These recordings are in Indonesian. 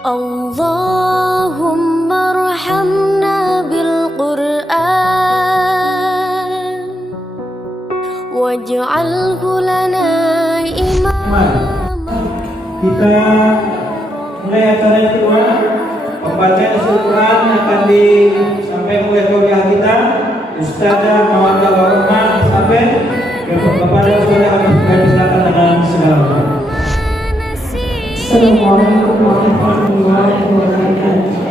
اللهم ارحمنا بالقرآن واجعله لنا إماما. Kita mulai acara yang kedua, pembacaan Al-Quran akan disampaikan oleh keluarga kita, Ustazah Mawadah Warahmah sampai kepada Ustazah silakan dengan segala hormat. Assalamualaikum warahmatullahi wabarakatuh.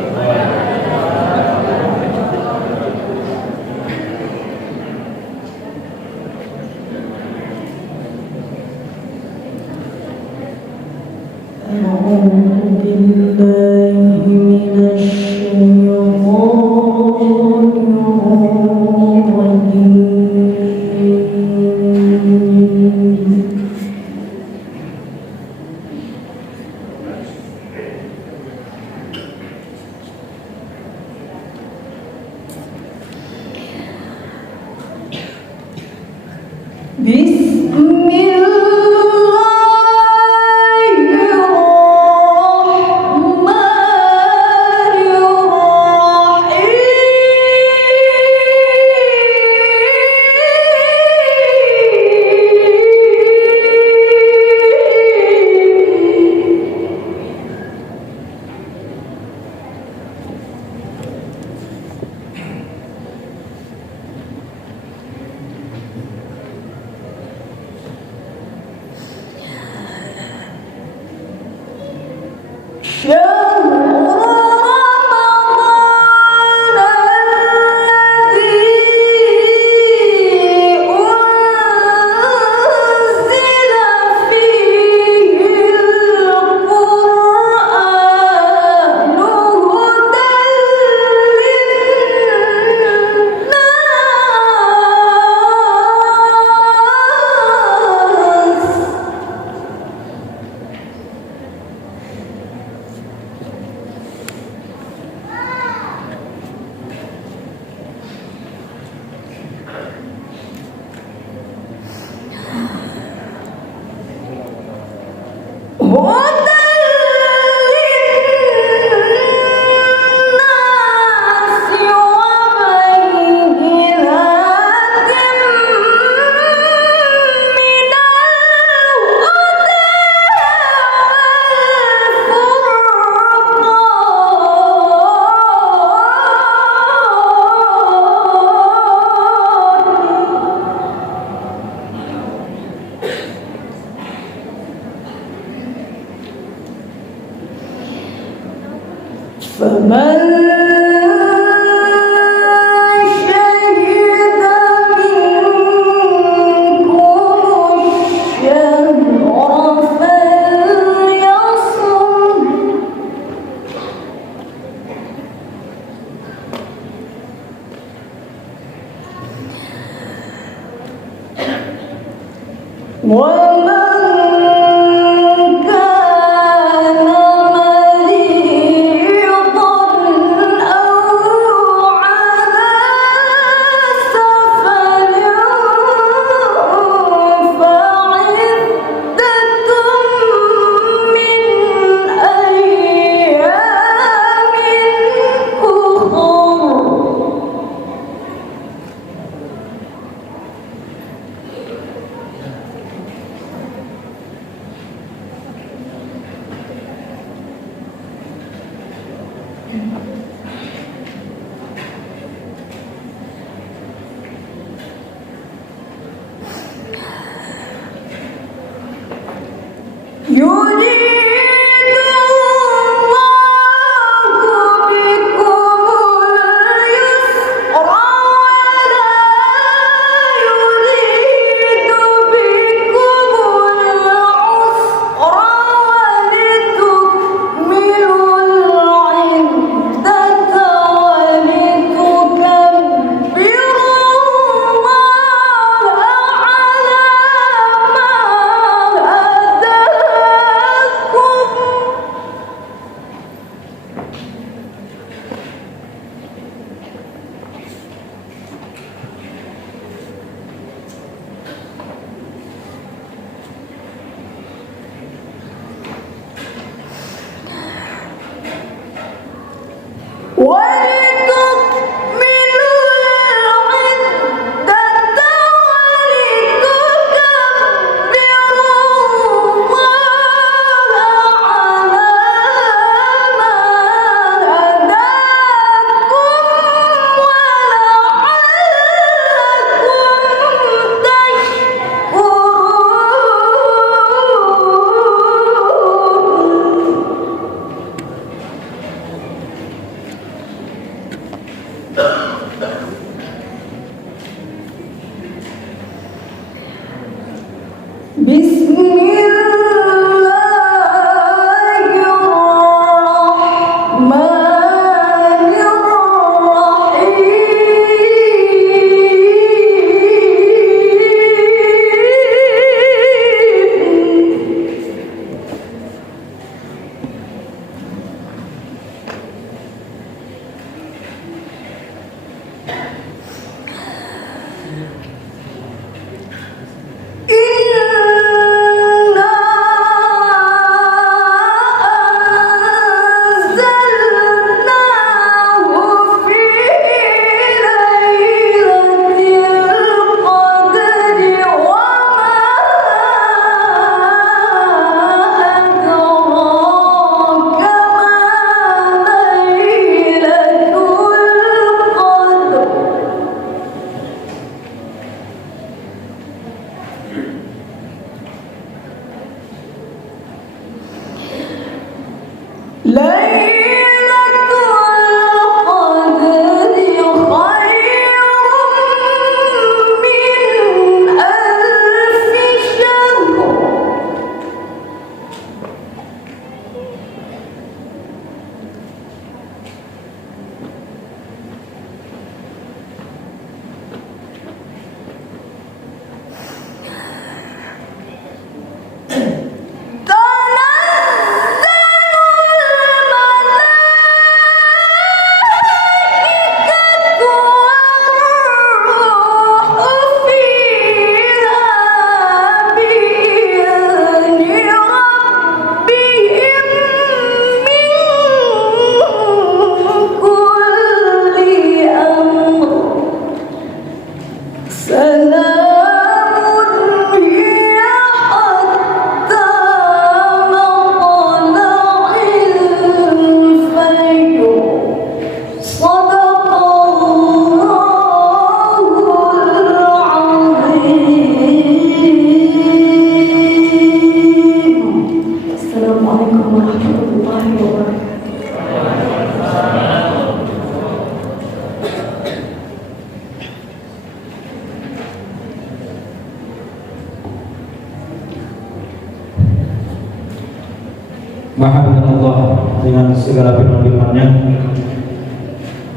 Maha Allah dengan segala firman-Nya.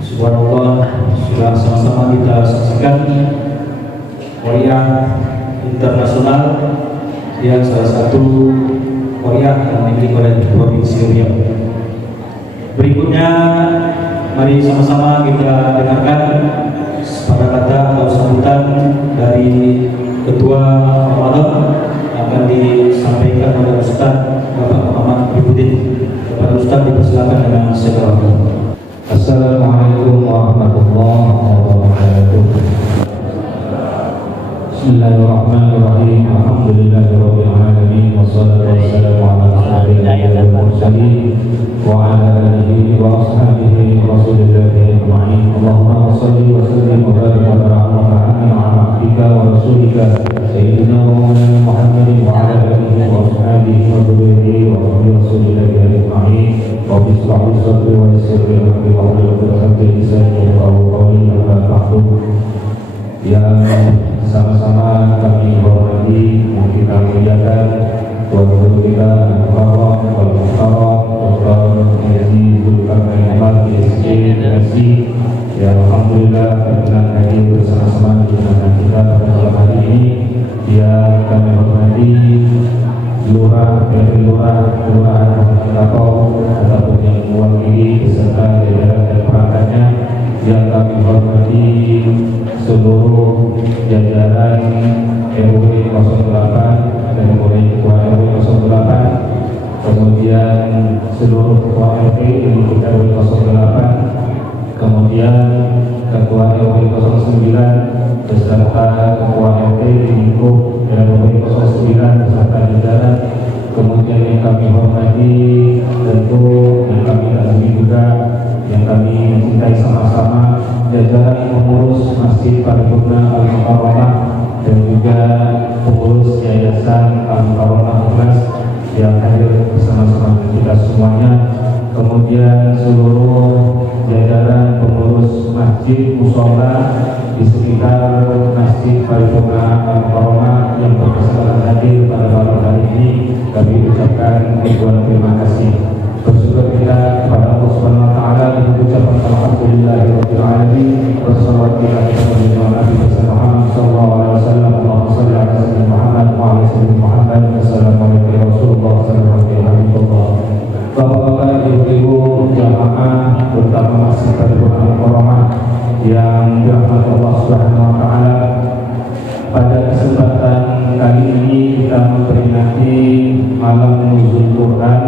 Subhanallah, sudah sama-sama kita saksikan Korea Internasional yang salah satu Korea yang dimiliki oleh Provinsi Riau. Berikutnya mari sama-sama kita dengarkan kata atau sambutan dari Ketua Ramadan yang akan disampaikan oleh Ustaz Bapak Muhammad Ibuddin. Kepada Ustaz dipersilakan dengan segala hormat. Assalamualaikum warahmatullahi wabarakatuh. Bismillahirrahmanirrahim. Alhamdulillahirabbil alamin wassalatu wassalamu ala asyrofil mursalin wa ala alihi wa ashabihi rasulillahi ajma'in. Allahumma shalli wa sallim wa barik ala abdika wa rasulika sayyidina Muhammadin wa ala alihi wa ashabihi wa dhurriyyatihi wa rasulillahi ajma'in. Rabbi ishrah li sadri wa yassir li amri wa hlul 'uqdatam min lisani yafqahu qawli. Amma ba'du. Yang sama-sama kami hormati, kita muliakan Tuan Guru kita Al-Mukarram Dr. Haji Zulkarnain Ahmad PhD MSc, yang alhamdulillah berkenan hadir bersama-sama di tengah kita pada malam hari ini. Yang kami hormati Lurah, Kelurahan Kapau ataupun yang mewakili beserta jajaran dan perangkatnya. Yang kami hormati seluruh jajaran RW 08 dan mulai Ketua RW 08, kemudian seluruh Ketua RT di RW 08, kemudian Ketua RW 09 beserta Ketua RT di lingkup RW 09 beserta jajaran, kemudian yang kami hormati tentu yang kami agumi juga, yang kami cintai sama-sama jajaran pengurus Masjid Paripurna Al-Mukarramah dan juga pengurus Yayasan Al-Mukarramah yang hadir bersama-sama kita semuanya, kemudian seluruh jajaran pengurus masjid mushola di sekitar Masjid Paripurna Al-Mukarramah yang berkesempatan hadir pada malam hari ini, kami ucapkan ribuan terima kasih. Bersyukur kita kepada Allah Subhanahu wa taala dengan ucapan alhamdulillahirabbil alamin. Wassalatu wassalamu ala Nabi Muhammad sallallahu alaihi wasallam. Allahumma shalli ala sayyidina Muhammad wa ala sayyidina Muhammad. Assalamualaikum warahmatullahi wabarakatuh. Bapak-bapak, ibu-ibu jamaah terutama Masjid Paripurna Al-Mukarramah yang dirahmati Allah Subhanahu wa taala, pada kesempatan kali ini kita memperingati malam nuzul Quran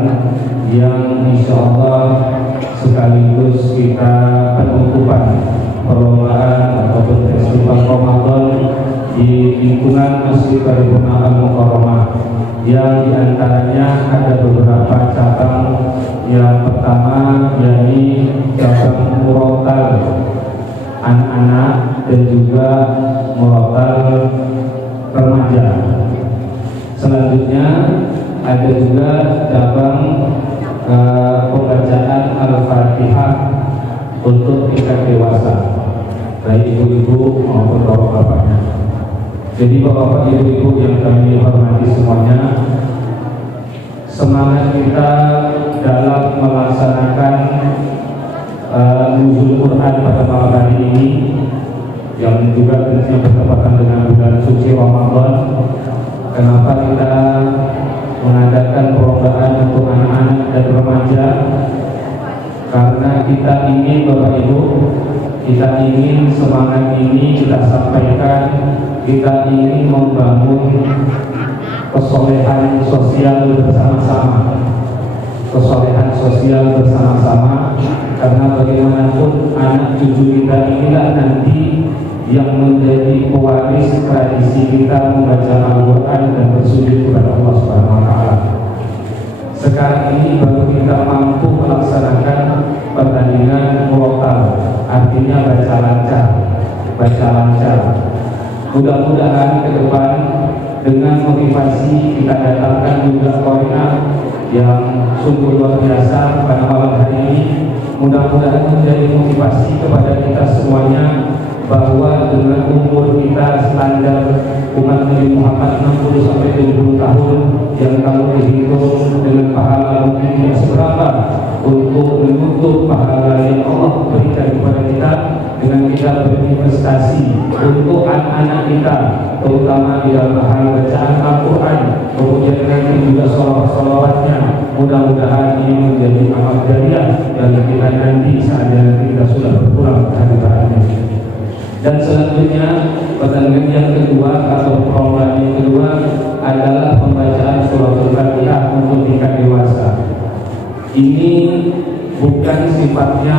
yang insya Allah sekaligus kita penutupan perlombaan ataupun festival Ramadan di lingkungan Masjid Paripurna Al-Mukarramah, yang diantaranya ada beberapa cabang. Yang pertama yakni cabang murotal anak-anak dan juga murotal remaja. Selanjutnya ada juga cabang pembacaan Al-Fatihah untuk tingkat dewasa, baik ibu-ibu maupun bapak-bapaknya. Jadi bapak-bapak, ibu-ibu yang kami hormati semuanya, semangat kita dalam melaksanakan nuzul Quran pada malam hari ini yang juga tentunya bertepatan dengan bulan suci Ramadan. Kenapa kita mengadakan perlombaan untuk anak-anak dan remaja? Karena kita ingin, Bapak Ibu, kita ingin semangat ini kita sampaikan, kita ingin membangun kesolehan sosial bersama-sama, kesolehan sosial bersama-sama, karena bagaimanapun anak cucu kita inilah nanti yang menjadi pewaris tradisi kita membaca Al-Quran dan bersujud kepada Allah Subhanahu wa taala. Sekarang ini baru kita mampu melaksanakan pertandingan murotal, artinya baca lancar, baca lancar. Mudah-mudahan ke depan dengan motivasi kita datangkan juga koordinat yang sungguh luar biasa pada malam hari ini, mudah-mudahan menjadi motivasi kepada kita semuanya bahwa dengan umur kita standar umat Nabi Muhammad 60-70 tahun yang kalau dihitung dengan pahala mungkin tidak seberapa untuk menutup pahala yang Allah berikan kepada kita dengan kita berinvestasi untuk anak-anak kita, terutama di dalam hal bacaan Al-Quran, kemudian nanti juga sholawat-sholawatnya. Mudah-mudahan ini menjadi amal jariah bagi kita nanti saat kita sudah berpulang ke hari-harinya. Dan selanjutnya pertandingan yang kedua atau perlombaan yang kedua adalah pembacaan surah Al-Fatihah untuk tingkat dewasa. Ini bukan sifatnya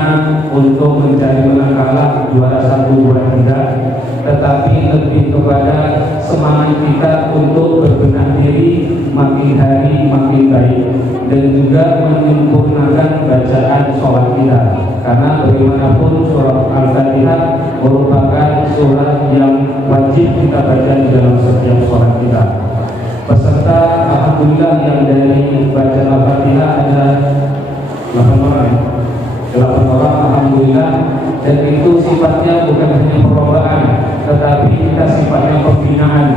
untuk mencari menang kalah, juara 1, juara 3, tetapi lebih kepada semangat kita untuk berbenah diri makin hari makin baik dan juga menyempurnakan bacaan sholat kita, karena bagaimanapun surah Al-Fatihah merupakan surat yang wajib kita baca di dalam setiap sholat kita. Peserta alhamdulillah yang dari bacaan Al-Fatihah ada 8 orang alhamdulillah, dan itu sifatnya bukan hanya perlombaan tetapi kita sifatnya pembinaan.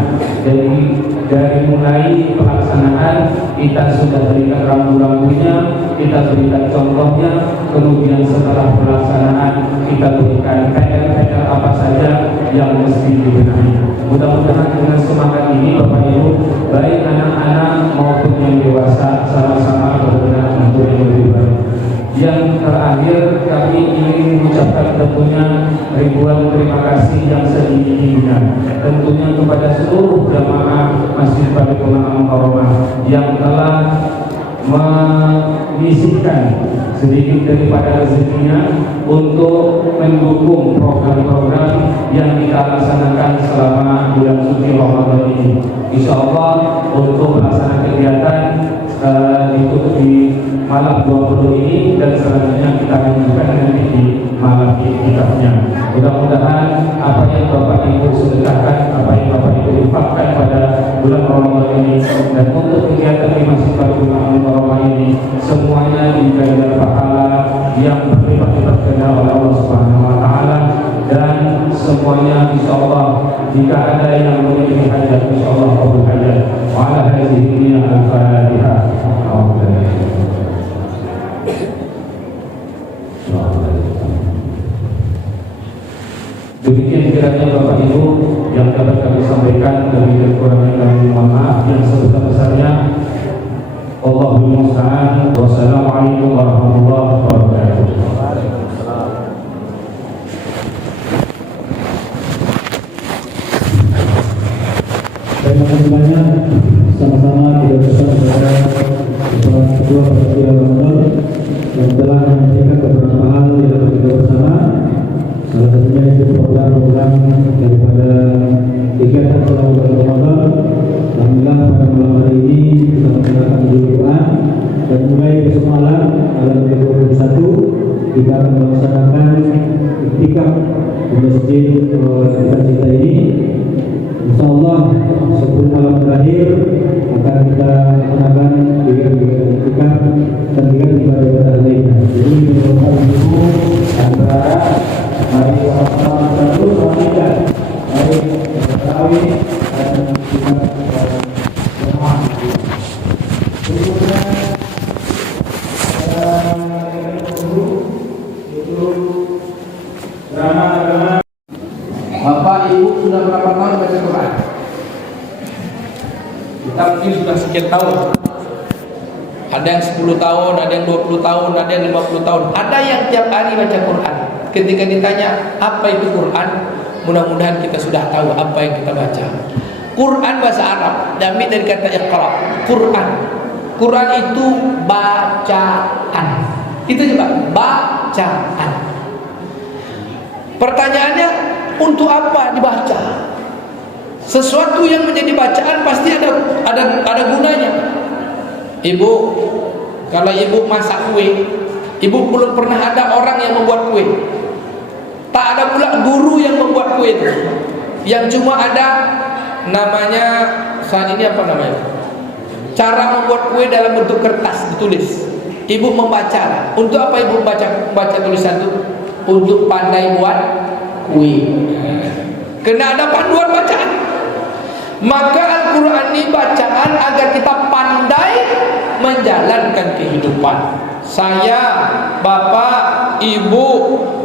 Dari mulai pelaksanaan kita sudah berikan rambu-rambunya, kita berikan contohnya, kemudian setelah pelaksanaan kita berikan PR apa saja yang mesti dibenahi. Mudah-mudahan dengan semangat ini Bapak Ibu, baik anak-anak maupun yang dewasa sama-sama berbenah untuk yang lebih baik. Yang terakhir kami ingin mengucapkan tentunya ribuan terima kasih yang setinggi-tingginya tentunya kepada seluruh jamaah Masjid Paripurna Al-Mukarramah yang telah menyisihkan sedikit daripada rezekinya untuk mendukung program-program yang kita laksanakan selama bulan suci Ramadan ini. Insya Allah untuk melaksanakan kegiatan ditutup di malam 20 ini dan selanjutnya kita lanjutkan nanti di malam kitabnya. Mudah-mudahan apa yang Bapak Ibu sedekahkan, apa yang Bapak Ibu infakkan pada bulan Ramadan ini dan untuk kegiatan di Masjid Batul Mukarramah ini semuanya diberikan pahala yang berlipat-lipat ganda oleh Allah Subhanahu wa taala, dan semuanya insyaallah jika ada yang memiliki hajat insyaallah qabul hajat. Wa ala hadhihi al-Fatihah. Demikian kiranya Bapak Ibu yang dapat kami sampaikan, dari kurangnya kami mohon maaf yang sebesar-besarnya. Allahul musta'an. Wassalamualaikum warahmatullahi wabarakatuh. Terima kasih banyak. Sama-sama kita bersama kepada Kepala Ketua Panitia Ramadan yang telah menyampaikan beberapa hal yang dapat kita bersama. Salah satunya itu program-program daripada kegiatan selama bulan Ramadan. Alhamdulillah pada malam hari ini kita melaksanakan Al-Quran dan mulai besok malam malam ke-21 kita akan melaksanakan iktikaf di masjid kita ini. InsyaAllah sebelum malam terakhir akan kita laksanakan kegiatan iktikaf dan ibadah lainnya. Jadi Bapak Ibu antara mari sama-sama terus melakukan, mari tarawih dan kita berdoa. Berikutnya itu drama. Bapak Ibu sudah berapa tahun baca Quran? Kita mungkin sudah sekian tahun. Ada yang 10 tahun, ada yang 20 tahun, ada yang 50 tahun. Ada yang tiap hari baca Quran. Ketika ditanya apa itu Quran, mudah-mudahan kita sudah tahu apa yang kita baca. Quran bahasa Arab diambil dari kata Iqra. Quran. Quran itu bacaan. Itu coba bacaan. Pertanyaannya, untuk apa dibaca? Sesuatu yang menjadi bacaan pasti ada gunanya. Ibu, kalau ibu masak kue, ibu belum pernah ada orang yang membuat kue. Tak ada pula guru yang membuat kue itu. Yang cuma ada namanya saat ini apa namanya? Cara membuat kue dalam bentuk kertas ditulis. Ibu membaca. Untuk apa ibu baca tulisan itu? Untuk pandai buat kue. Kena ada panduan bacaan. Maka Al-Quran ini bacaan agar kita pandai menjalankan kehidupan. Saya, bapak, ibu,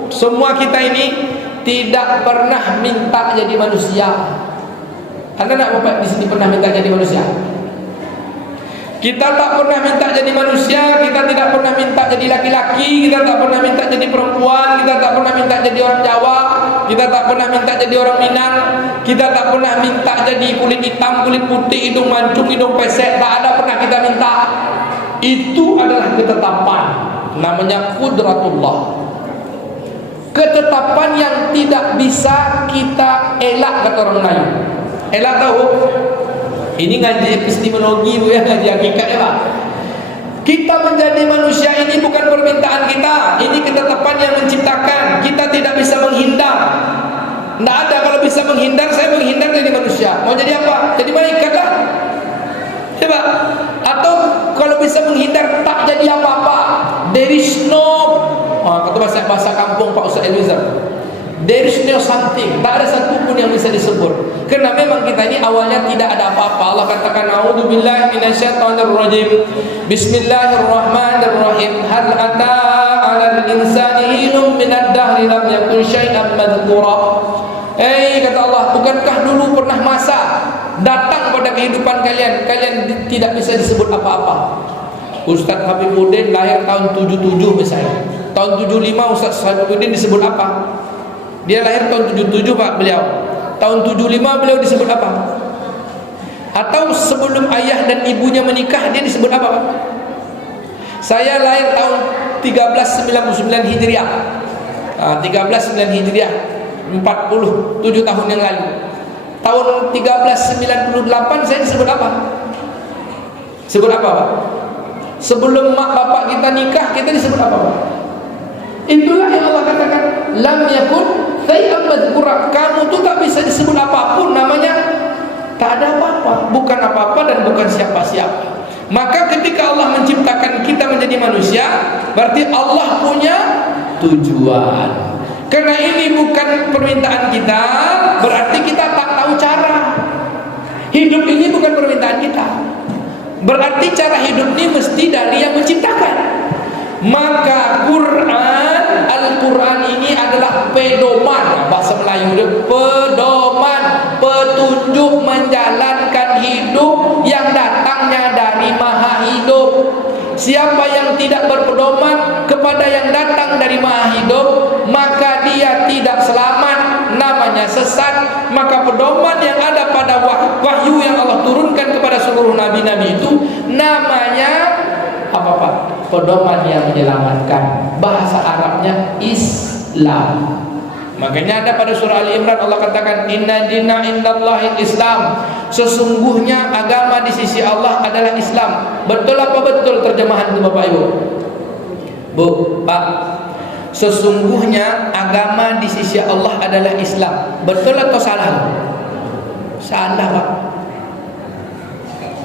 semua kita ini tidak pernah minta jadi manusia. Anda nak bapak di sini pernah minta jadi manusia? Kita tak pernah minta jadi manusia, kita tidak pernah minta jadi laki-laki, kita tak pernah minta jadi perempuan, kita tak pernah minta jadi orang Jawa, kita tak pernah minta jadi orang Minang, kita tak pernah minta jadi kulit hitam, kulit putih, hidung mancung, hidung pesek, tak ada pernah kita minta. Itu adalah ketetapan, namanya qudratullah. Ketetapan yang tidak bisa kita elak, kata orang Melayu. Elak tahu? Ini ngaji epistemologi, bu ya, ngaji hakikat ya pak. Kita menjadi manusia ini bukan permintaan kita, ini ketetapan yang menciptakan. Kita tidak bisa menghindar. Tidak ada, kalau bisa menghindar, saya menghindar dari manusia. Mau jadi apa? Jadi malaikat kan? Ya pak. Atau kalau bisa menghindar tak jadi apa-apa. There is no, kata bahasa kampung Pak Ustaz Elwizar, there is no something. Tak ada satu pun yang bisa disebut. Karena memang kita ini awalnya tidak ada apa-apa. Allah katakan a'udzubillahi minasyaitonirrajim. Bismillahirrahmanirrahim. Hal ata 'alal insani hinum minad dahri lam yakun syai'an madhkura. Kata Allah, bukankah dulu pernah masa datang pada kehidupan kalian tidak bisa disebut apa-apa? Ustaz Habibuddin lahir tahun 77 misalnya. Tahun 75 Ustaz Habibuddin disebut apa? Dia lahir tahun 77 Pak beliau. Tahun 75 beliau disebut apa? Atau sebelum ayah dan ibunya menikah dia disebut apa Pak? Saya lahir tahun 1399 Hijriah. 1399 Hijriah, 47 tahun yang lalu. Tahun 1398 saya disebut apa? Sebut apa, Pak? Sebelum mak bapak kita nikah, kita disebut apa, Pak? Itulah yang Allah katakan, lam yakun shay'an madhkura. Kamu tuh tak bisa disebut apapun, namanya tak ada apa-apa, bukan apa-apa dan bukan siapa-siapa. Maka ketika Allah menciptakan kita menjadi manusia, berarti Allah punya tujuan. Karena ini bukan permintaan kita, berarti kita tak tahu cara. Hidup ini bukan permintaan kita, berarti cara hidup ini mesti dari yang menciptakan. Maka Al-Quran ini adalah pedoman, bahasa Melayu dia pedoman, petunjuk menjalankan hidup yang datangnya dari Maha Hidup. Siapa yang tidak berpedoman kepada yang datang dari Maha Hidup, maka dia tidak selamat, namanya sesat. Maka pedoman yang ada pada wahyu yang Allah turunkan kepada seluruh nabi-nabi itu namanya apa, Pak? Pedoman yang menyelamatkan. Bahasa Arabnya Islam. Makanya ada pada surah Ali Imran Allah katakan, inna dina indallahi Islam. Sesungguhnya agama di sisi Allah adalah Islam. Betul apa betul terjemahan itu, Bapak Ibu? Bu, Pak, sesungguhnya agama di sisi Allah adalah Islam. Betul atau salah? Salah, Pak.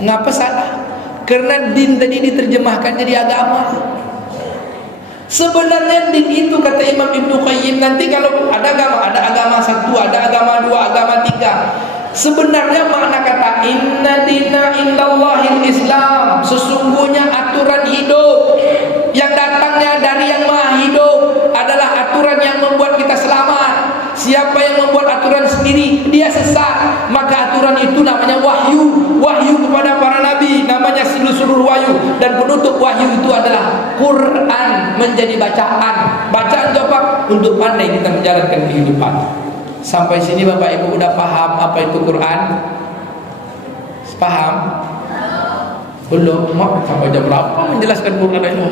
Ngapa salah? Karena din tadi diterjemahkan jadi agama. Sebenarnya din itu, kata Imam Ibnu Qayyim, nanti kalau ada agama satu, ada agama dua, agama tiga. Sebenarnya makna kata inna dina indallahil Islam, sesungguhnya aturan hidup yang datangnya dari yang Maha Hidup adalah aturan yang membuat kita selamat. Siapa yang membuat aturan sendiri, dia sesat. Maka aturan itu namanya wahyu. Wahyu kepada para nabi namanya seluruh wahyu. Dan penutup wahyu itu adalah Quran menjadi bacaan. Bacaan itu apa? Untuk pandai kita menjalankan kehidupan. Sampai sini Bapak Ibu udah paham apa itu Quran? Paham? Belum? Sampai jam berapa menjelaskan Quran itu?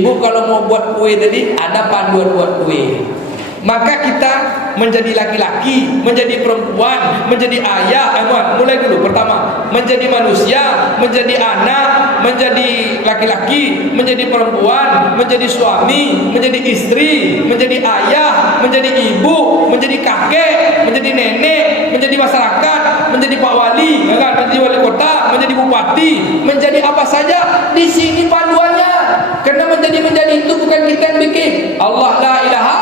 Ibu kalau mau buat kue tadi, ada panduan buat kue. Maka kita menjadi laki-laki, menjadi perempuan, menjadi ayah. Mulai dulu. Pertama, menjadi manusia, menjadi anak, menjadi laki-laki, menjadi perempuan, menjadi suami, menjadi istri, menjadi ayah, menjadi ibu, menjadi kakek, menjadi nenek, menjadi masyarakat, menjadi pak wali, menjadi wali kota, menjadi bupati, menjadi apa saja. Di sini panduannya. Karena menjadi itu bukan kita yang bikin. Allah la ilaha.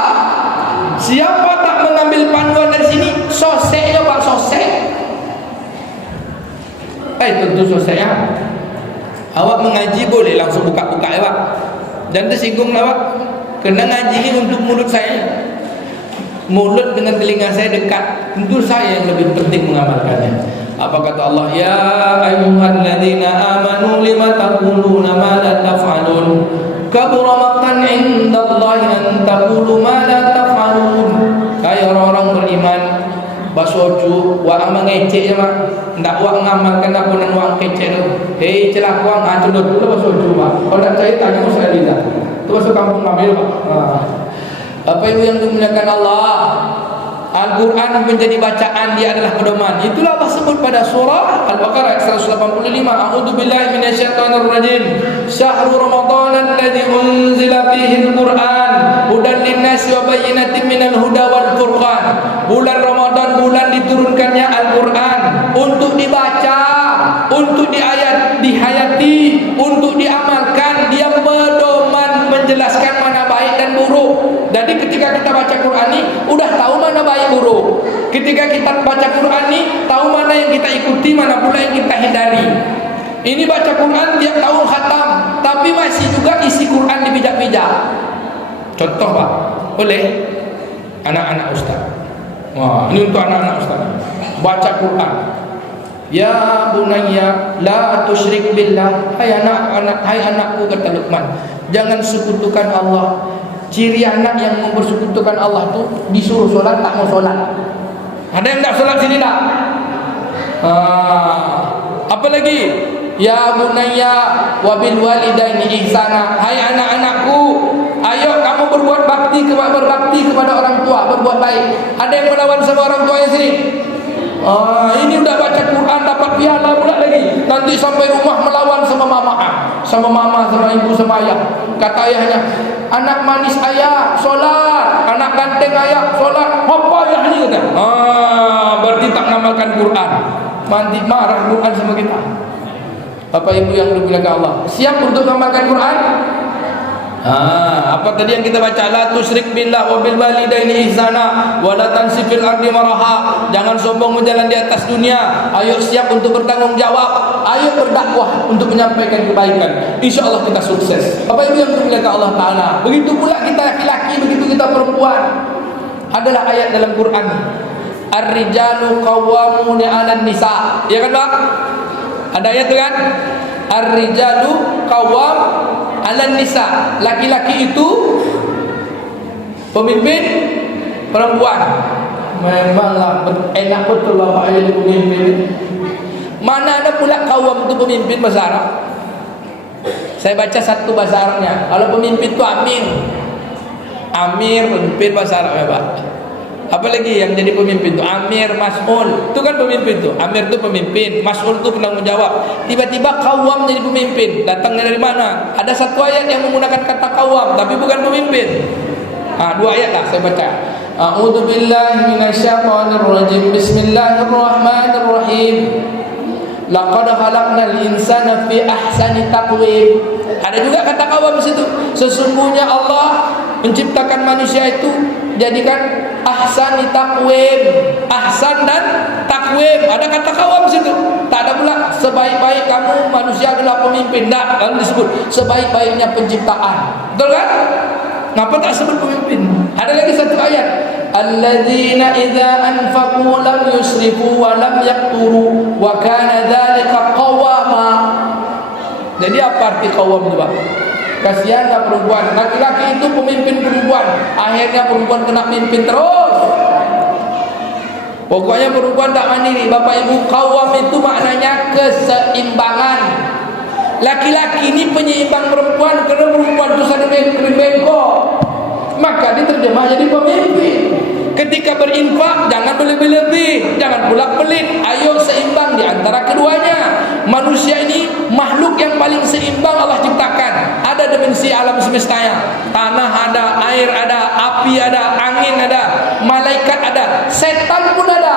Siapa tak mengambil panduan dari sini, sosek ya Pak, sosek. Tentu sosek ya. Awak mengaji boleh langsung buka-buka ya Pak. Jangan tersinggung lah Pak. Karena ngaji ini untuk mulut saya. Mulut dengan telinga saya dekat. Tentu saya yang lebih penting mengamalkannya. Apa kata Allah? Ya ayyuhalladzina amanu lima taquluna ma la taf'alun. Kabura maqtan 'indallahi an taqulu ma la taf'alun. Kayak orang-orang beriman basoju wa mengecek ya Pak. Ndak wa ngamalkan apa nan wa kecek tu. Hei celaka wa ngacudut dulu basoju Pak. Kalau ndak saya tanya saya lidah. Tu masuk kampung ngambil Pak. Apa itu yang dimuliakan Allah? Al-Quran menjadi bacaan, dia adalah pedoman. Itulah Allah sebut pada surah Al-Baqarah 185. A'udzu billahi minasyaitonir rajim. Syahrul Ramadan alladzi unzila fihi al-Quran hudan lin-nasi wa bayyinatin minal huda wal furqan. Bulan Ramadan, bulan diturunkannya Al-Quran untuk dibaca, untuk dihayati, untuk diamalkan. Dia pedoman menjelaskan mana baik dan buruk. Jadi ketika kita baca Quran ini udah tahu mana baik buruk. Ketika kita baca Quran ini tahu mana yang kita ikuti, mana pula yang kita hindari. Ini baca Quran tiap tahun khatam, tapi masih juga isi Quran dipijak-pijak. Contoh Pak, boleh anak-anak ustaz. Wah, ini untuk anak-anak ustaz. Baca Quran. Ya bunayya la tusyrik billah. Hai anakku kata Luqman, jangan sekutukan Allah. Ciri anak yang mempersekutukan Allah tu disuruh solat tak mau solat. Ada yang tak solat sini tak? Apa lagi? Ya bunayya wa bil walidaini ihsana. Hai anak-anakku, Ada yang melawan sama orang tuanya sini? Ini udah baca Quran dapat piala pula lagi. Nanti sampai rumah melawan sama mama, sama ibu, sama ayah. Kata ayahnya, anak manis ayah solat, anak ganteng ayah solat. Apa ayahnya kata? Berarti tak ngamalkan Quran. Nanti marah Quran sama kita. Bapak ibu yang dimuliakan Allah, siap untuk mengamalkan Quran? Apa tadi yang kita baca? La tusyrik billah wa bil walidaini ihsana wa la tansi fil ardi maraha. Jangan sombong berjalan di atas dunia. Ayo siap untuk bertanggung jawab. Ayo berdakwah untuk menyampaikan kebaikan. InsyaAllah kita sukses. Bapak ibu yang dimuliakan Allah Ta'ala, begitu pula kita laki-laki, begitu kita perempuan. Adalah ayat dalam Quran, Ar-rijalu qawwamuna 'alan nisa. Ya kan Pak? Ada ayat tu kan? Ar-rijalu qawwam 'alan nisa. Laki-laki itu pemimpin perempuan. Memanglah enak betul lah ayat itu pemimpin. Mana ada pula qawwam itu pemimpin bahasa Arab? Saya baca satu bahasa Arabnya. Kalau pemimpin itu amir. Amir pemimpin bahasa Arab ya Pak. Apalagi yang jadi pemimpin itu amir, mas'ul. Itu kan pemimpin tuh. Amir itu pemimpin, mas'ul itu penanggung jawab. Tiba-tiba qawwam jadi pemimpin. Datangnya dari mana? Ada satu ayat yang menggunakan kata qawwam tapi bukan pemimpin. Dua ayat lah saya baca. A'udzu billahi minasyaitonir rajim. Bismillahirrahmanirrahim. Laqad khalaqnal insana fi ahsani taqwim. Ada juga kata qawwam di situ. Sesungguhnya Allah menciptakan manusia itu jadikan ahsani taqwim. Ahsan dan taqwim. Ada kata qawwam di situ. Tak ada pula sebaik-baik kamu manusia adalah pemimpin. Tak, lalu disebut sebaik-baiknya penciptaan. Betul kan? Kenapa tak sebut pemimpin? Ada lagi satu ayat. Alladzina idza anfaqu lam yusrifu wa lam yaqturu wa kana dzalika qawama. Jadi apa arti qawam itu Pak? Kasihanlah perempuan. Laki-laki itu pemimpin perempuan. Akhirnya perempuan kena pimpin terus. Pokoknya perempuan tak mandiri. Bapak ibu, qawam itu maknanya keseimbangan. Laki-laki ini penyeimbang perempuan. Kerana perempuan itu sering bengkok, maka diterjemah jadi pemimpin. Ketika berinfak jangan berlebih-lebih, jangan pula pelit. Ayo seimbang di antara keduanya. Manusia ini makhluk yang paling seimbang Allah ciptakan. Ada dimensi alam semestanya. Tanah ada, air ada, api ada, angin ada, malaikat ada, setan pun ada.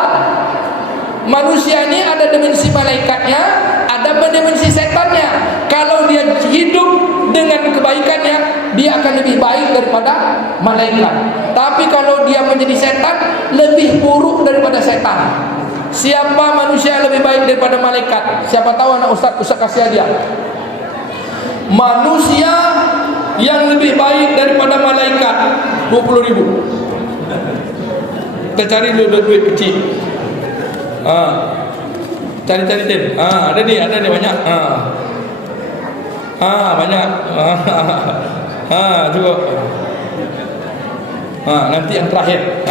Manusia ini ada dimensi malaikatnya, ada dimensi setannya. Kalau dia hidup dengan kebaikannya, dia akan lebih baik daripada malaikat. Tapi kalau dia menjadi setan, lebih buruk daripada setan. Siapa manusia yang lebih baik daripada malaikat? Siapa tahu anak Ustaz kasih hadiah. Manusia yang lebih baik daripada malaikat 20.000. Kita cari dulu duit kecil. Cari-cari Tin. Ada nih banyak. Banyak. Cukup. Nanti yang terakhir.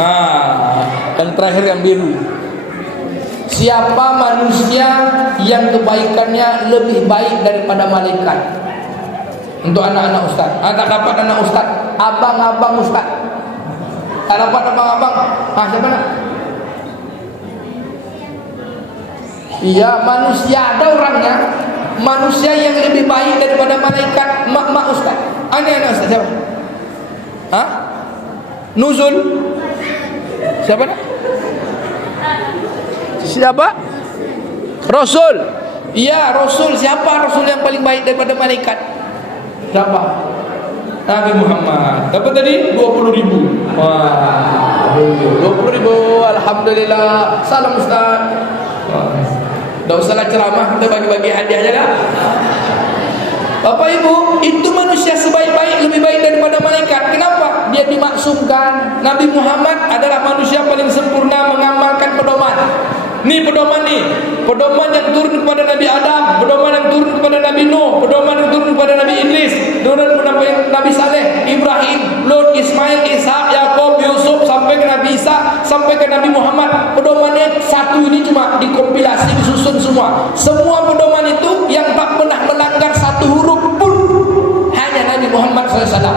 Yang terakhir yang biru. Siapa manusia yang kebaikannya lebih baik daripada malaikat? Untuk anak-anak Ustaz. Tak dapat anak Ustaz, abang-abang Ustaz. Tak dapat abang-abang. Siapa nak? Iya, manusia ada orangnya. Manusia yang lebih baik daripada malaikat, mak Ustaz. Anak Ustaz siapa? Nuzul. Siapa nak? Siapa? Rasul. Iya, Rasul. Siapa Rasul yang paling baik daripada malaikat? Siapa? Nabi Muhammad. Dapat tadi 20.000. Wah, 20.000. Alhamdulillah. Salam Ustaz. Tak usahlah ceramah, kita bagi-bagi hadiah aja dah. Bapak ibu, itu manusia sebaik-baik, lebih baik daripada malaikat. Kenapa? Dia dimaksumkan. Nabi Muhammad adalah manusia paling sempurna mengamalkan pedoman. Ni pedoman ni, pedoman yang turun kepada Nabi Adam, pedoman yang turun kepada Nabi Nuh, pedoman yang turun kepada Nabi Idris, turun kepada Nabi Saleh, Ibrahim, Lut, Ismail, Ishak, Yakub, Yusuf, sampai ke Nabi Isa, sampai ke Nabi Muhammad. Pedomannya satu ini cuma dikompilasi, disusun semua. Semua pedoman itu yang tak pernah melanggar satu huruf pun hanya Nabi Muhammad SAW.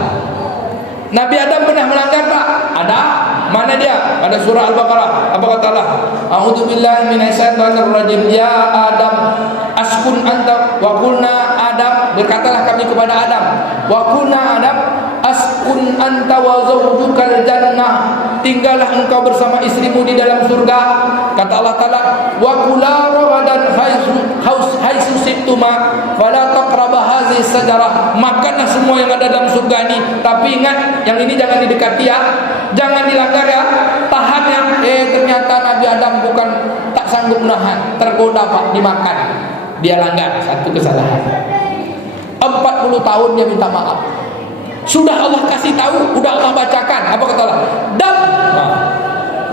Nabi Adam pernah melanggar tak? Ada. Mana dia? Ada surah Al-Baqarah. Apa kata Allah? A'udzubillahi minasyaitonirrajim. Ya Adam, askun anta wa qulna Adam, berkatalah kami kepada Adam, wa qulna Adam, askun anta wa zawjukal jannah, tinggallah engkau bersama istrimu di dalam surga. Kata Allah Ta'ala, wa kula ragadan haitsu sittuma fala taqrabu hadhihi sajarah, makanlah semua yang ada dalam surga ini, tapi ingat yang ini jangan didekati ya, jangan dilanggar ya, tahan ya. Ternyata Nabi Adam bukan tak sanggup menahan, tergoda Pak, dimakan, dia langgar satu kesalahan. 40 tahun dia minta maaf. Sudah Allah kasih tahu, udah Allah bacakan. Apa kata Allah? Dam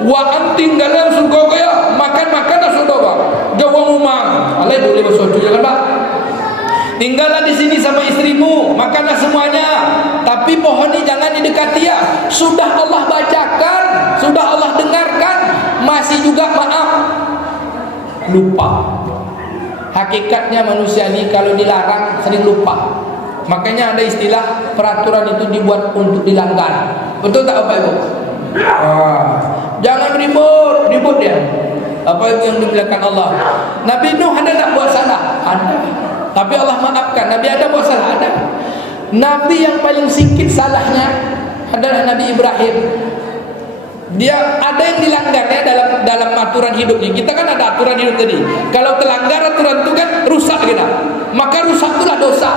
wa anting dalam surga kaya, makan-makanlah surga Pak. Jawab umang. Allah boleh bersojo jangan Pak. Tinggallah di sini sama istrimu, makanlah semuanya, tapi pohon ini jangan didekati ya. Sudah Allah bacakan, sudah Allah dengarkan, masih juga maaf, lupa. Hakikatnya manusia ini kalau dilarang sering lupa. Makanya ada istilah peraturan itu dibuat untuk dilanggar. Betul tak Bapak Ibu? Jangan ribut, ribut dia. Apa itu yang dibilangkan Allah? Nabi Nuh ada tak buat salah? Ada. Tapi Allah maafkan. Nabi Adam buat salah? Ada. Nabi yang paling sikit salahnya adalah Nabi Ibrahim. Dia ada yang dilanggarnya dalam aturan hidupnya. Kita kan ada aturan hidup tadi. Kalau terlanggar aturan itu kan rusak kita. Maka rusak itulah dosa.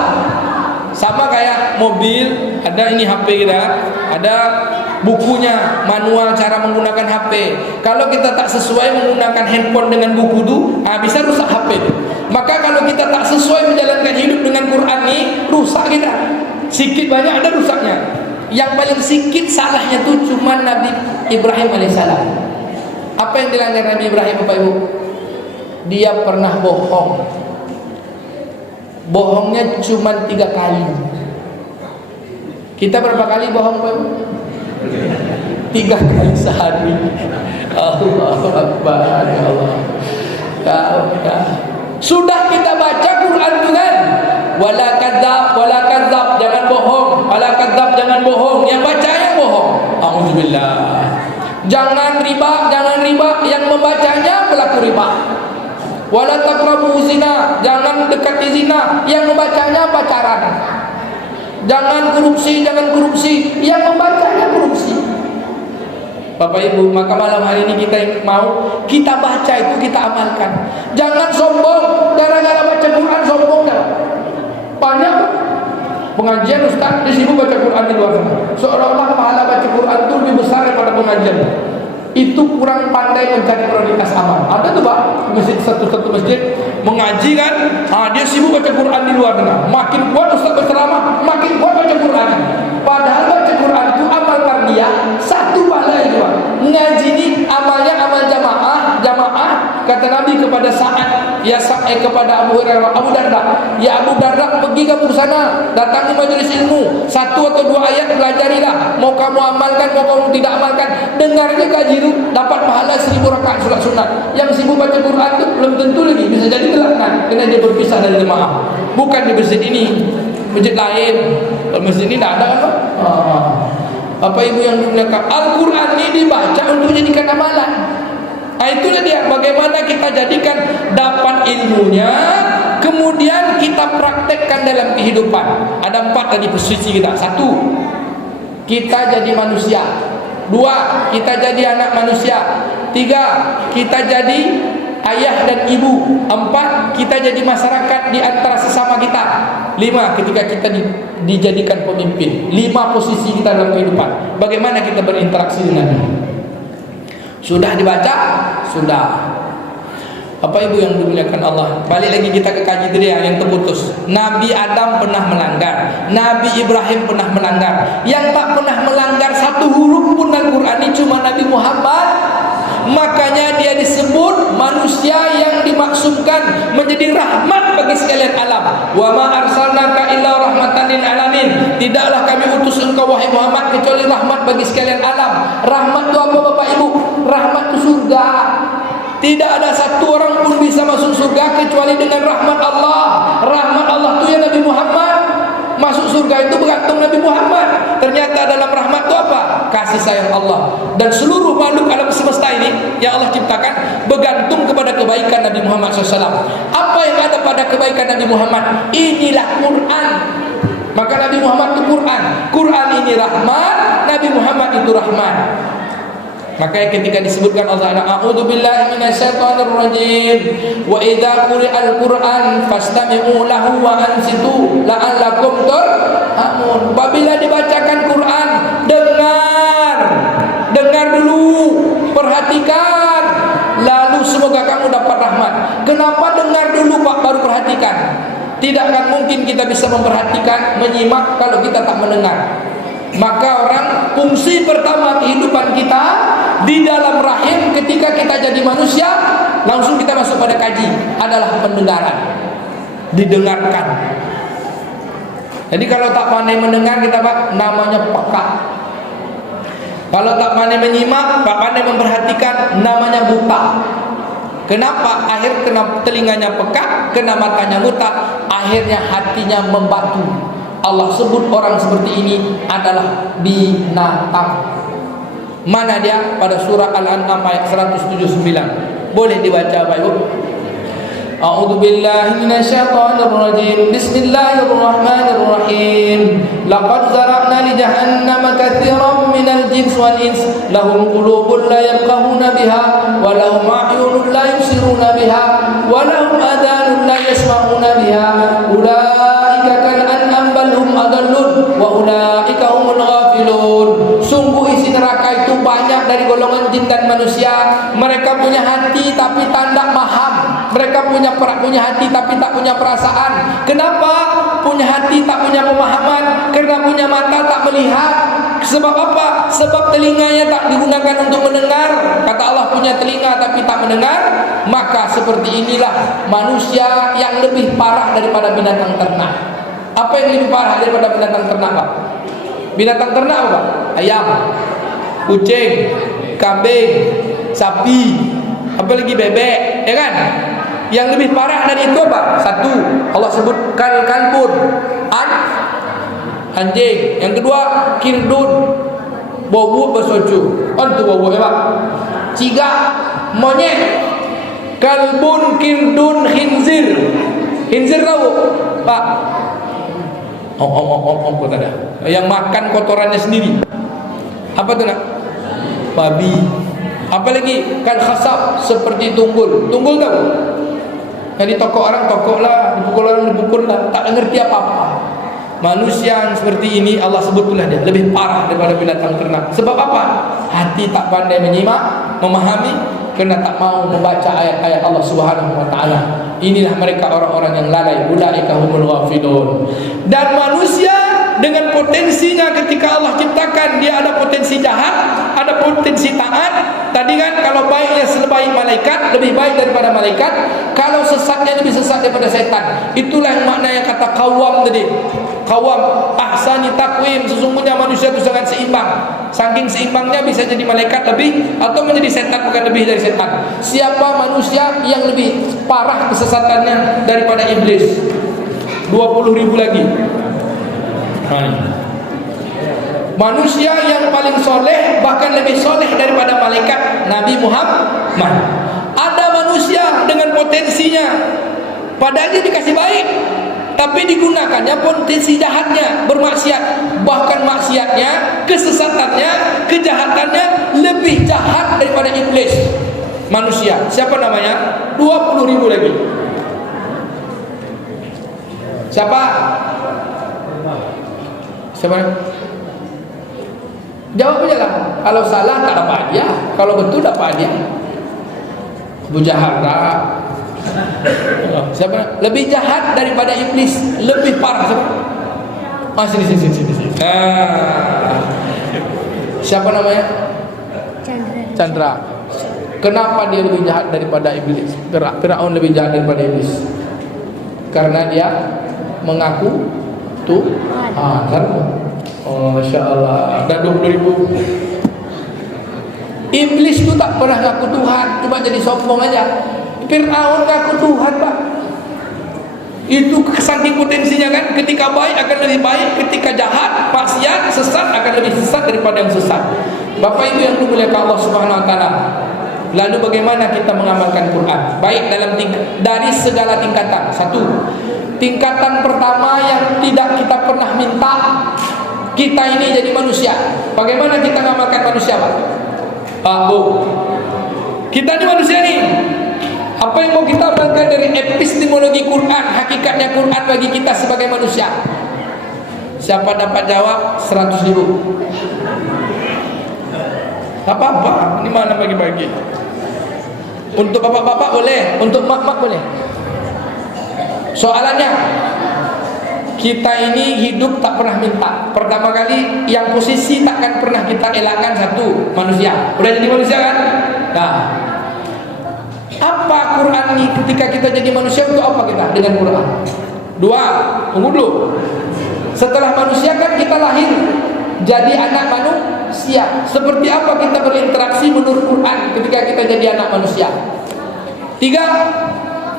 Sama kayak mobil, ada ini HP kita, ada bukunya, manual cara menggunakan HP. Kalau kita tak sesuai menggunakan handphone dengan buku itu, bisa rusak HP itu. Maka kalau kita tak sesuai menjalankan hidup dengan Quran ini, rusak kita. Sikit banyak ada rusaknya. Yang paling sikit salahnya itu cuma Nabi Ibrahim alaihissalam. Apa yang dilanggar Nabi Ibrahim Bapak Ibu? Dia pernah bohong. Bohongnya cuma 3 kali. Kita berapa kali bohong Bapak Ibu? 3 kali sehari. Allahu Akbar, ya Allah. Sudah kita baca Quran itu kan, wala kadzab, jangan bohong, wala kadzab, jangan bohong, yang bacanya bohong. Auzubillah. Jangan riba, yang membacanya pelaku riba. Wala taqrabu zina, jangan dekati zina, yang membacanya pacaran. Jangan korupsi, yang membacanya korupsi. Bapak Ibu, maka malam hari ini kita baca itu kita amalkan. Jangan sombong, gara-gara baca Quran sombong dah. Banyak pengajian Ustaz disibuk baca Quran di luar sana. Seolah-olah pahala baca Quran itu lebih besar daripada pengajian. Itu kurang pandai mencari prioritas amal. Ada tuh Pak, masjid satu masjid mengaji kan, dia sibuk baca Quran di luar sana. Makin kuat Ustaz berceramah, makin kuat baca Quran. Padahal baca Quran itu amal fardhiyah, satu pahala itu Pak. Ngaji ini amalnya amal jamaah. Kata Nabi kepada kepada Abu Hurairah, Abu Darda, ya Abu Darda, pergi kamu ke sana, datangi majelis ilmu, 1 atau 2 ayat pelajarilah. Mau kamu amalkan, mau kamu tidak amalkan, dengarnya kaji itu, dapat pahala 1000 rakaat salat sunat. Yang sibuk baca Quran itu belum tentu lagi, bisa jadi gelapkan, kena dia berpisah dari jemaah. Bukan di masjid ini, masjid lain. Kalau masjid ini tidak ada kan Pak? Bapak Ibu yang dimuliakan, Al-Quran ini dibaca untuk jadikan amalan. Itulah dia bagaimana kita jadikan dapat ilmunya, kemudian kita praktekkan dalam kehidupan. Ada 4 tadi posisi kita. 1, kita jadi manusia. 2, kita jadi anak manusia. 3, kita jadi ayah dan ibu. 4, kita jadi masyarakat di antara sesama kita. 5, ketika kita dijadikan pemimpin. 5 posisi kita dalam kehidupan. Bagaimana kita berinteraksi dengannya? Sudah dibaca? Sudah. Bapak Ibu yang dimuliakan Allah, balik lagi kita ke kaji tadi yang terputus. Nabi Adam pernah melanggar, Nabi Ibrahim pernah melanggar. Yang tak pernah melanggar 1 huruf pun Al-Quran ini cuma Nabi Muhammad. Makanya dia disebut manusia yang dimaksudkan menjadi rahmat bagi sekalian alam. Wa ma arsalnaka illa rahmatan lil alamin. Tidaklah kami utus engkau wahai Muhammad kecuali rahmat bagi sekalian alam. Rahmat itu apa Bapak Ibu? Rahmat itu surga. Tidak ada satu orang pun bisa masuk surga kecuali dengan rahmat Allah. Rahmat Allah itu ya Nabi Muhammad. Masuk surga itu bergantung Nabi Muhammad. Ternyata dalam rahmat itu apa? Kasih kasih sayang Allah. Dan seluruh makhluk alam semesta ini yang Allah ciptakan bergantung kepada kebaikan Nabi Muhammad SAW. Apa yang ada pada kebaikan Nabi Muhammad? Inilah Quran. Maka Nabi Muhammad itu Quran. Quran ini rahmat, Nabi Muhammad itu rahmat. Makanya ketika disebutkan Allah, a'udzubillahi minasyaitonirrajim, wa idza quri'al Qur'an fastami'u lahu wa ansitu la'allakum turhamun. Apabila dibacakan Quran, dengar dulu, perhatikan, lalu semoga kamu dapat rahmat. Kenapa dengar dulu Pak baru perhatikan? Tidak akan mungkin kita bisa memperhatikan, menyimak kalau kita tak mendengar. Maka orang, fungsi pertama kehidupan kita di dalam rahim ketika kita jadi manusia, langsung kita masuk pada kaji, adalah pendengaran. Didengarkan. Jadi kalau tak pandai mendengar kita Pak, namanya peka. Kalau tak pandai menyimak, tak pandai memperhatikan, namanya buta. Kenapa? Akhir kena telinganya peka, kena matanya buta, akhirnya hatinya membatu. Allah sebut orang seperti ini adalah binatang. Mana dia? Pada surah Al-An'am ayat 179. Boleh dibaca Bapak Ibu? A'udzu billahi minasyaitonir rajim. Bismillahirrahmanirrahim. Laqad zara'na li jahannama katsiran minal jinsi wal ins lahum qulubun la yafqahuna biha wa lahum a'yunun la yubsiruna biha wa lahum adhanun la yasma'una biha ulaika kal an'am bal hum adallun wa ulaika humul ghafilun. Sungguh isi neraka itu banyak dari golongan jin dan manusia. Mereka punya hati tapi tak paham. Mereka punya hati tapi tak punya perasaan. Kenapa? Punya hati tak punya pemahaman. Karena punya mata tak melihat. Sebab apa? Sebab telinganya tak digunakan untuk mendengar. Kata Allah punya telinga tapi tak mendengar. Maka seperti inilah manusia yang lebih parah daripada binatang ternak. Apa yang lebih parah daripada binatang ternak Pak? Binatang ternak apa? Ayam, kucing, kambing, sapi, apalagi bebek, ya kan? Yang lebih parah dari itu apa? Satu, Allah sebut kalbun, anjing. Yang kedua, kirdun, bobok bersocu. Itu bobok ya Pak? Ciga, monyet. Kalbun, kirdun, khinzir. Khinzir tahu Pak? Kok ada? Yang makan kotorannya sendiri. Apa tu nak? Babi. Apa lagi? Kal khasab, seperti tunggul. Tunggul tahu? Jadi tokok orang tokok lah, dipukul orang dipukul lah, tak ngerti apa-apa. Manusia yang seperti ini Allah sebutlah dia lebih parah daripada binatang ternak. Sebab apa? Hati tak pandai menyimak, memahami, kerana tak mau membaca ayat-ayat Allah Subhanahu wa taala. Inilah mereka orang-orang yang lalai, ulaika humul ghafilun. Dan manusia dengan potensinya ketika Allah ciptakan, dia ada potensi jahat, ada potensi taat. Tadi kan kalau baiknya sebaik malaikat, lebih baik daripada malaikat. Kalau sesatnya lebih sesat daripada setan. Itulah yang makna yang kata qawam tadi. Qawam, ahsani taqwim. Sesungguhnya manusia itu sangat seimbang. Saking seimbangnya bisa jadi malaikat lebih, atau menjadi setan bukan lebih dari setan. Siapa manusia yang lebih parah kesesatannya daripada iblis? 20.000 lagi. Manusia yang paling soleh, bahkan lebih soleh daripada malaikat, Nabi Muhammad. Ada manusia dengan potensinya, padahal dia dikasih baik, tapi digunakannya potensi jahatnya, bermaksiat. Bahkan maksiatnya, kesesatannya, kejahatannya lebih jahat daripada iblis. Manusia, siapa namanya? 20.000 lagi. Siapa? Siapa? Jawab aja lah. Kalau salah tak dapat hadiah, kalau betul dapat hadiah. Abu Jahal. Siapa? Lebih jahat daripada iblis, lebih parah. Siapa? Sini. Siapa namanya? Chandra. Kenapa dia lebih jahat daripada iblis? Firaun lebih jahat daripada iblis karena dia mengaku Tuhan. Masya Allah. Dah 20.000. Iblis tu tak pernah ngaku Tuhan, cuma jadi sombong aja. Firaun ngaku Tuhan Pak. Itu saking potensinya kan. Ketika baik akan lebih baik, ketika jahat, maksiat, sesat akan lebih sesat daripada yang sesat. Bapak Ibu yang dimuliakan Allah Subhanahu wa taala. Lalu bagaimana kita mengamalkan Quran? Baik dari segala tingkatan. Satu, tingkatan pertama yang tidak kita pernah minta, kita ini jadi manusia. Bagaimana kita mengamalkan manusia, Pak? Pak, Bu, kita ini manusia nih. Apa yang mau kita amalkan dari epistemologi Quran, hakikatnya Quran bagi kita sebagai manusia? Siapa dapat jawab 100.000? Apa-apa, ini mana bagi-bagi. Untuk bapak-bapak boleh, untuk mak-mak boleh. Soalannya, kita ini hidup tak pernah minta. Pertama kali yang posisi takkan pernah kita elakkan satu, manusia. Udah jadi manusia kan? Nah, apa Quran ini ketika kita jadi manusia untuk apa kita dengan Quran? Dua, tunggu dulu. Setelah manusia kan kita lahir jadi anak manusia. Seperti apa kita berinteraksi menurut Quran ketika kita jadi anak manusia? Tiga,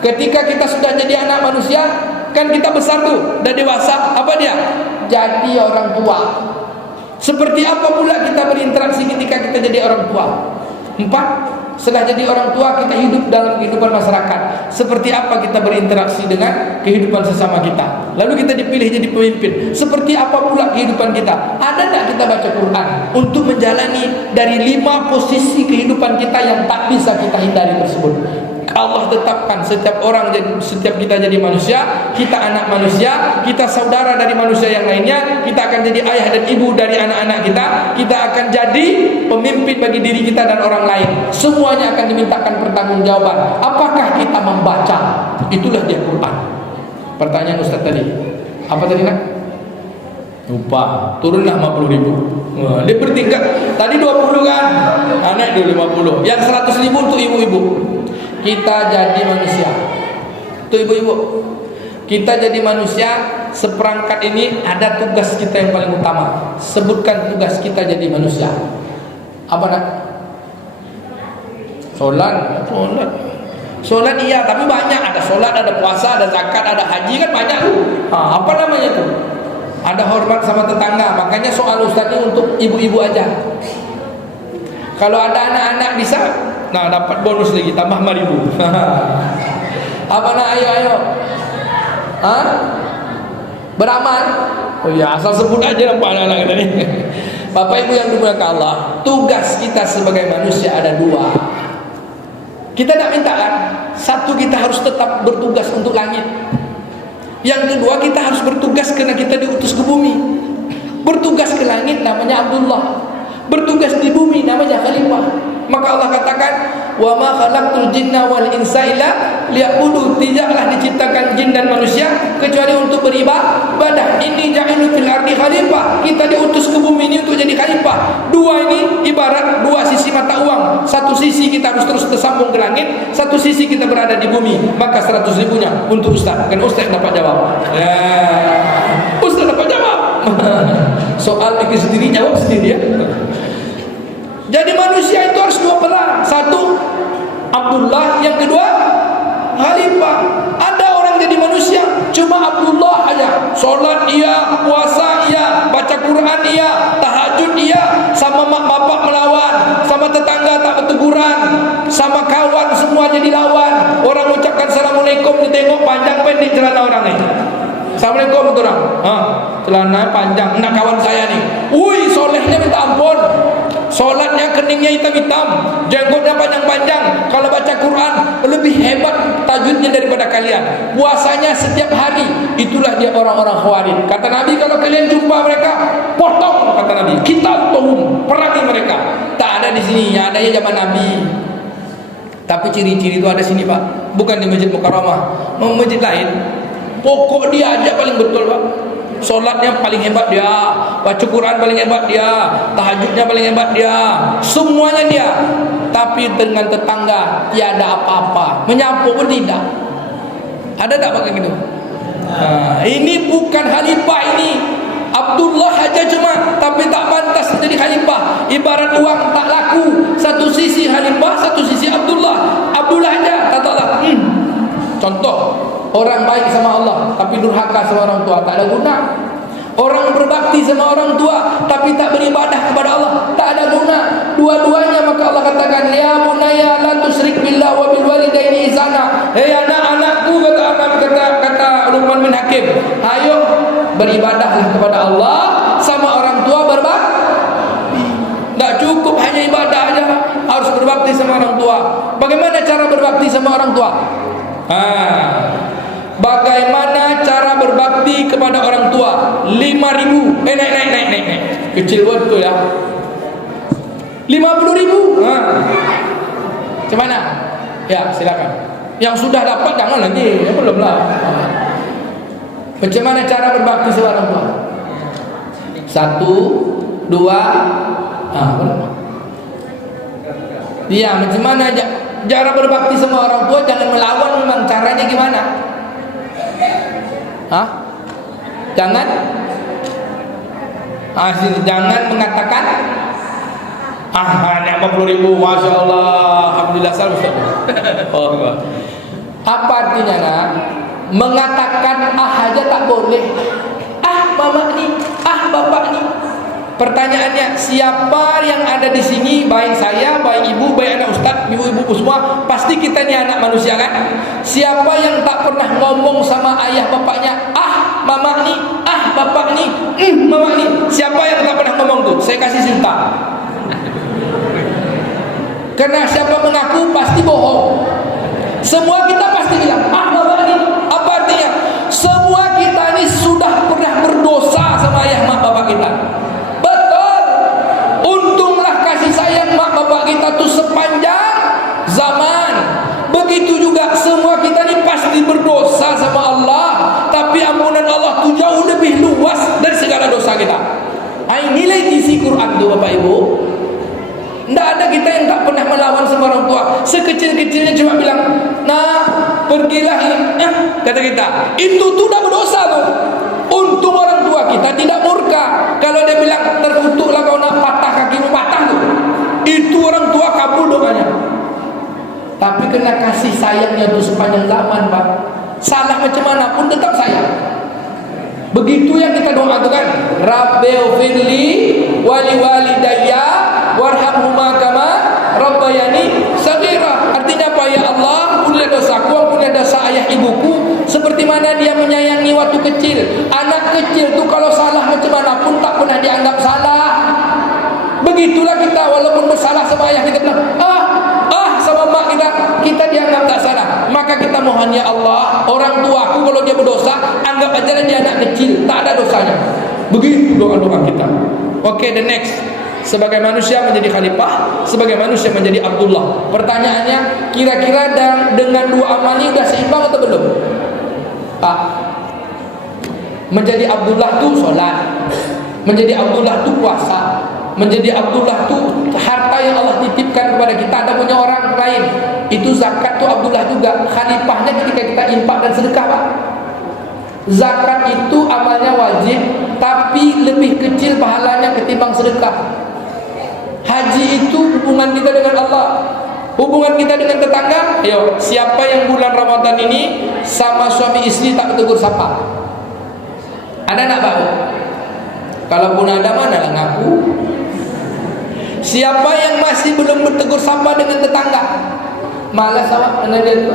ketika kita sudah jadi anak manusia, kan kita besar tuh, udah dewasa, apa dia? Jadi orang tua. Seperti apa pula kita berinteraksi ketika kita jadi orang tua? Empat, setelah jadi orang tua kita hidup dalam kehidupan masyarakat. Seperti apa kita berinteraksi dengan kehidupan sesama kita? Lalu kita dipilih jadi pemimpin. Seperti apa pula kehidupan kita? Ada tak kita baca Quran untuk menjalani dari 5 posisi kehidupan kita yang tak bisa kita hindari tersebut? Allah tetapkan setiap orang, setiap kita jadi manusia, kita anak manusia, kita saudara dari manusia yang lainnya, kita akan jadi ayah dan ibu dari anak-anak kita, kita akan jadi pemimpin bagi diri kita dan orang lain. Semuanya akan dimintakan pertanggungjawaban. Apakah kita membaca? Itulah dia Quran. Pertanyaan Ustaz tadi, apa tadi nak? Lupa, turunlah 50.000. Dia bertingkat. Tadi 20 kan? Naik dulu 50. Yang 100.000 untuk ibu-ibu. Kita jadi manusia. Tuh ibu-ibu, kita jadi manusia. Seperangkat ini ada tugas kita yang paling utama. Sebutkan tugas kita jadi manusia. Apa nak? Solat iya, tapi banyak. Ada solat, ada puasa, ada zakat, ada haji, kan banyak tuh. Apa namanya tuh? Ada hormat sama tetangga. Makanya soal ustaz ini untuk ibu-ibu aja. Kalau ada anak-anak bisa, nah dapat bonus lagi, tambah 5.000. Apa nak? Ayo. Beramal. Oh ya, asal sebut aja apa anak-anak kita ni. Bapak Ibu yang dimuliakan Allah, tugas kita sebagai manusia ada 2. Kita tak minta kan? Satu, kita harus tetap bertugas untuk langit. Yang kedua, kita harus bertugas karena kita diutus ke bumi. Bertugas ke langit namanya Abdullah. Bertugas di bumi namanya khalifah. Maka Allah katakan, wa ma khalaqtul jinna wal insa illa liya'budu. Tidaklah diciptakan jin dan manusia kecuali untuk beribadah. Inni ja'ilu fil ardi khalifah. Kita diutus ke bumi ini untuk jadi khalifah. 2 ini ibarat 2 sisi mata uang. Satu sisi kita harus terus tersambung ke langit, satu sisi kita berada di bumi. Maka 100.000-nya untuk ustaz. Kan ustaz dapat jawab. Ya, ustaz dapat jawab. Soal bikin sendiri, jawab sendiri ya. Jadi manusia itu harus 2 peran. Satu, Abdullah. Yang kedua, khalifah. Ada orang jadi manusia cuma Abdullah aja. Solat iya, puasa iya, baca Quran iya, tahajud iya, sama mak bapak melawan, sama tetangga tak berteguran, sama kawan semua jadi lawan. Orang ucapkan assalamualaikum, ditengok panjang pendek celana orang ini. Assalamualaikum betul orang. Celana panjang, nak kawan saya nih. Wih, solehnya minta ampun. Solatnya keningnya hitam-hitam, jenggotnya panjang-panjang. Kalau baca Quran lebih hebat tajwidnya daripada kalian. Puasanya setiap hari. Itulah dia orang-orang Khawarij. Kata Nabi, kalau kalian jumpa mereka, potong, kata Nabi. Kita tuhum, perangi mereka. Tak ada di sini, yang adanya zaman Nabi. Tapi ciri-ciri itu ada sini Pak. Bukan di Masjid Mukarramah, masjid lain. Pokok dia aja paling betul Pak. Solatnya paling hebat dia, baca Quran paling hebat dia, tahajudnya paling hebat dia, semuanya dia. Tapi dengan tetangga tiada apa-apa, menyapu pun tidak. Ada tak pakai gitu? Ini bukan khalifah ini. Abdullah aja cuma, tapi tak pantas menjadi khalifah. Ibarat uang tak laku, satu sisi khalifah, satu sisi Abdullah. Abdullah aja tak tahu. Contoh, orang baik sama Allah tapi durhaka sama orang tua, tak ada guna. Orang berbakti sama orang tua tapi tak beribadah kepada Allah, tak ada guna. ya bunayya la tusyrik billah wa bil walidaini ihsana. Hei anak-anakku, kata Luqman bin Hakim, ayo beribadahlah kepada Allah, sama orang tua berbakti. Tidak cukup hanya ibadah aja, harus berbakti sama orang tua. Bagaimana cara berbakti sama orang tua? Bagaimana cara berbakti kepada orang tua? 5.000. Naik. Kecil betul ya. 50.000. Macam mana? Ya, silakan. Yang sudah dapat jangan lagi, belum lah. Macam mana cara berbakti sama orang tua? 1, 2. Iya, macam mana cara berbakti sama orang tua? Jangan melawan, memang caranya gimana? Jangan mengatakan hanya 50.000, Masya Allah, Alhamdulillah, apa artinya nak? Mengatakan aja tak boleh. Mama ni, bapak ni. Pertanyaannya, siapa yang ada di sini, baik saya, baik ibu, baik anak ustaz, ibu-ibu semua, pasti kita ni anak manusia kan? Siapa yang tak pernah ngomong sama ayah bapaknya, mama ni, bapak ni, mama ni? Siapa yang tak pernah ngomong tuh? Saya kasih cinta. Karena siapa mengaku pasti bohong. Semua kita pasti bilang, bapak ni. Apa artinya? Semua kita ni sudah pernah berdosa sama ayah mak bapak kita. Mak bapak kita tuh sepanjang zaman. Begitu juga semua kita ni pasti berdosa sama Allah, tapi ampunan Allah tuh jauh lebih luas dari segala dosa kita. Nilai isi Quran tuh Bapak Ibu. Tidak ada kita yang tak pernah melawan sama orang tua. Sekecil-kecilnya cuma bilang, pergilah ini, kata kita, itu tuh udah berdosa tuh. Untung orang tua kita tidak murka. Kalau dia bilang, terkutuklah kau nak patah kakimu, patah tuh. Itu orang tua kabul doanya. Tapi kena kasih sayangnya itu sepanjang zaman, Pak. Salah macam mana pun tetap sayang. Begitu yang kita doa itu kan, Rabbighfirli wali walidayya warhamhuma kama rabbayani shaghira. Artinya apa? Ya Allah, ampunilah dosaku, ampunilah dosa ayah ibuku seperti mana dia menyayangi waktu kecil. Anak kecil tu kalau salah macam mana pun tak pernah dianggap salah. Begitulah kita, walaupun bersalah sama ayah kita bilang sama mak kita dianggap tak salah. Maka kita mohon, ya Allah, orang tuaku kalau dia berdosa, anggap aja dia anak kecil, tak ada dosanya. Begitu doa-doa kita. Oke, the next. Sebagai manusia menjadi khalifah, sebagai manusia menjadi Abdullah. Pertanyaannya, kira-kira dengan dua amal ini sudah seimbang atau belum? Pak, menjadi Abdullah tu sholat, menjadi Abdullah tu puasa, menjadi Abdullah tu harta yang Allah titipkan kepada kita. Ada punya orang lain, itu zakat tu Abdullah juga. Khalifahnya ketika kita infak dan sedekah, Pak. Zakat itu amalnya wajib, tapi lebih kecil pahalanya ketimbang sedekah. Haji itu hubungan kita dengan Allah, hubungan kita dengan tetangga. Ayo, siapa yang bulan Ramadan ini sama suami istri tak bertegur sapa? Ada nak bau? Kalaupun ada, mana lah ngaku. Siapa yang masih belum bertegur sapa dengan tetangga? Malas awak dengan dia tu.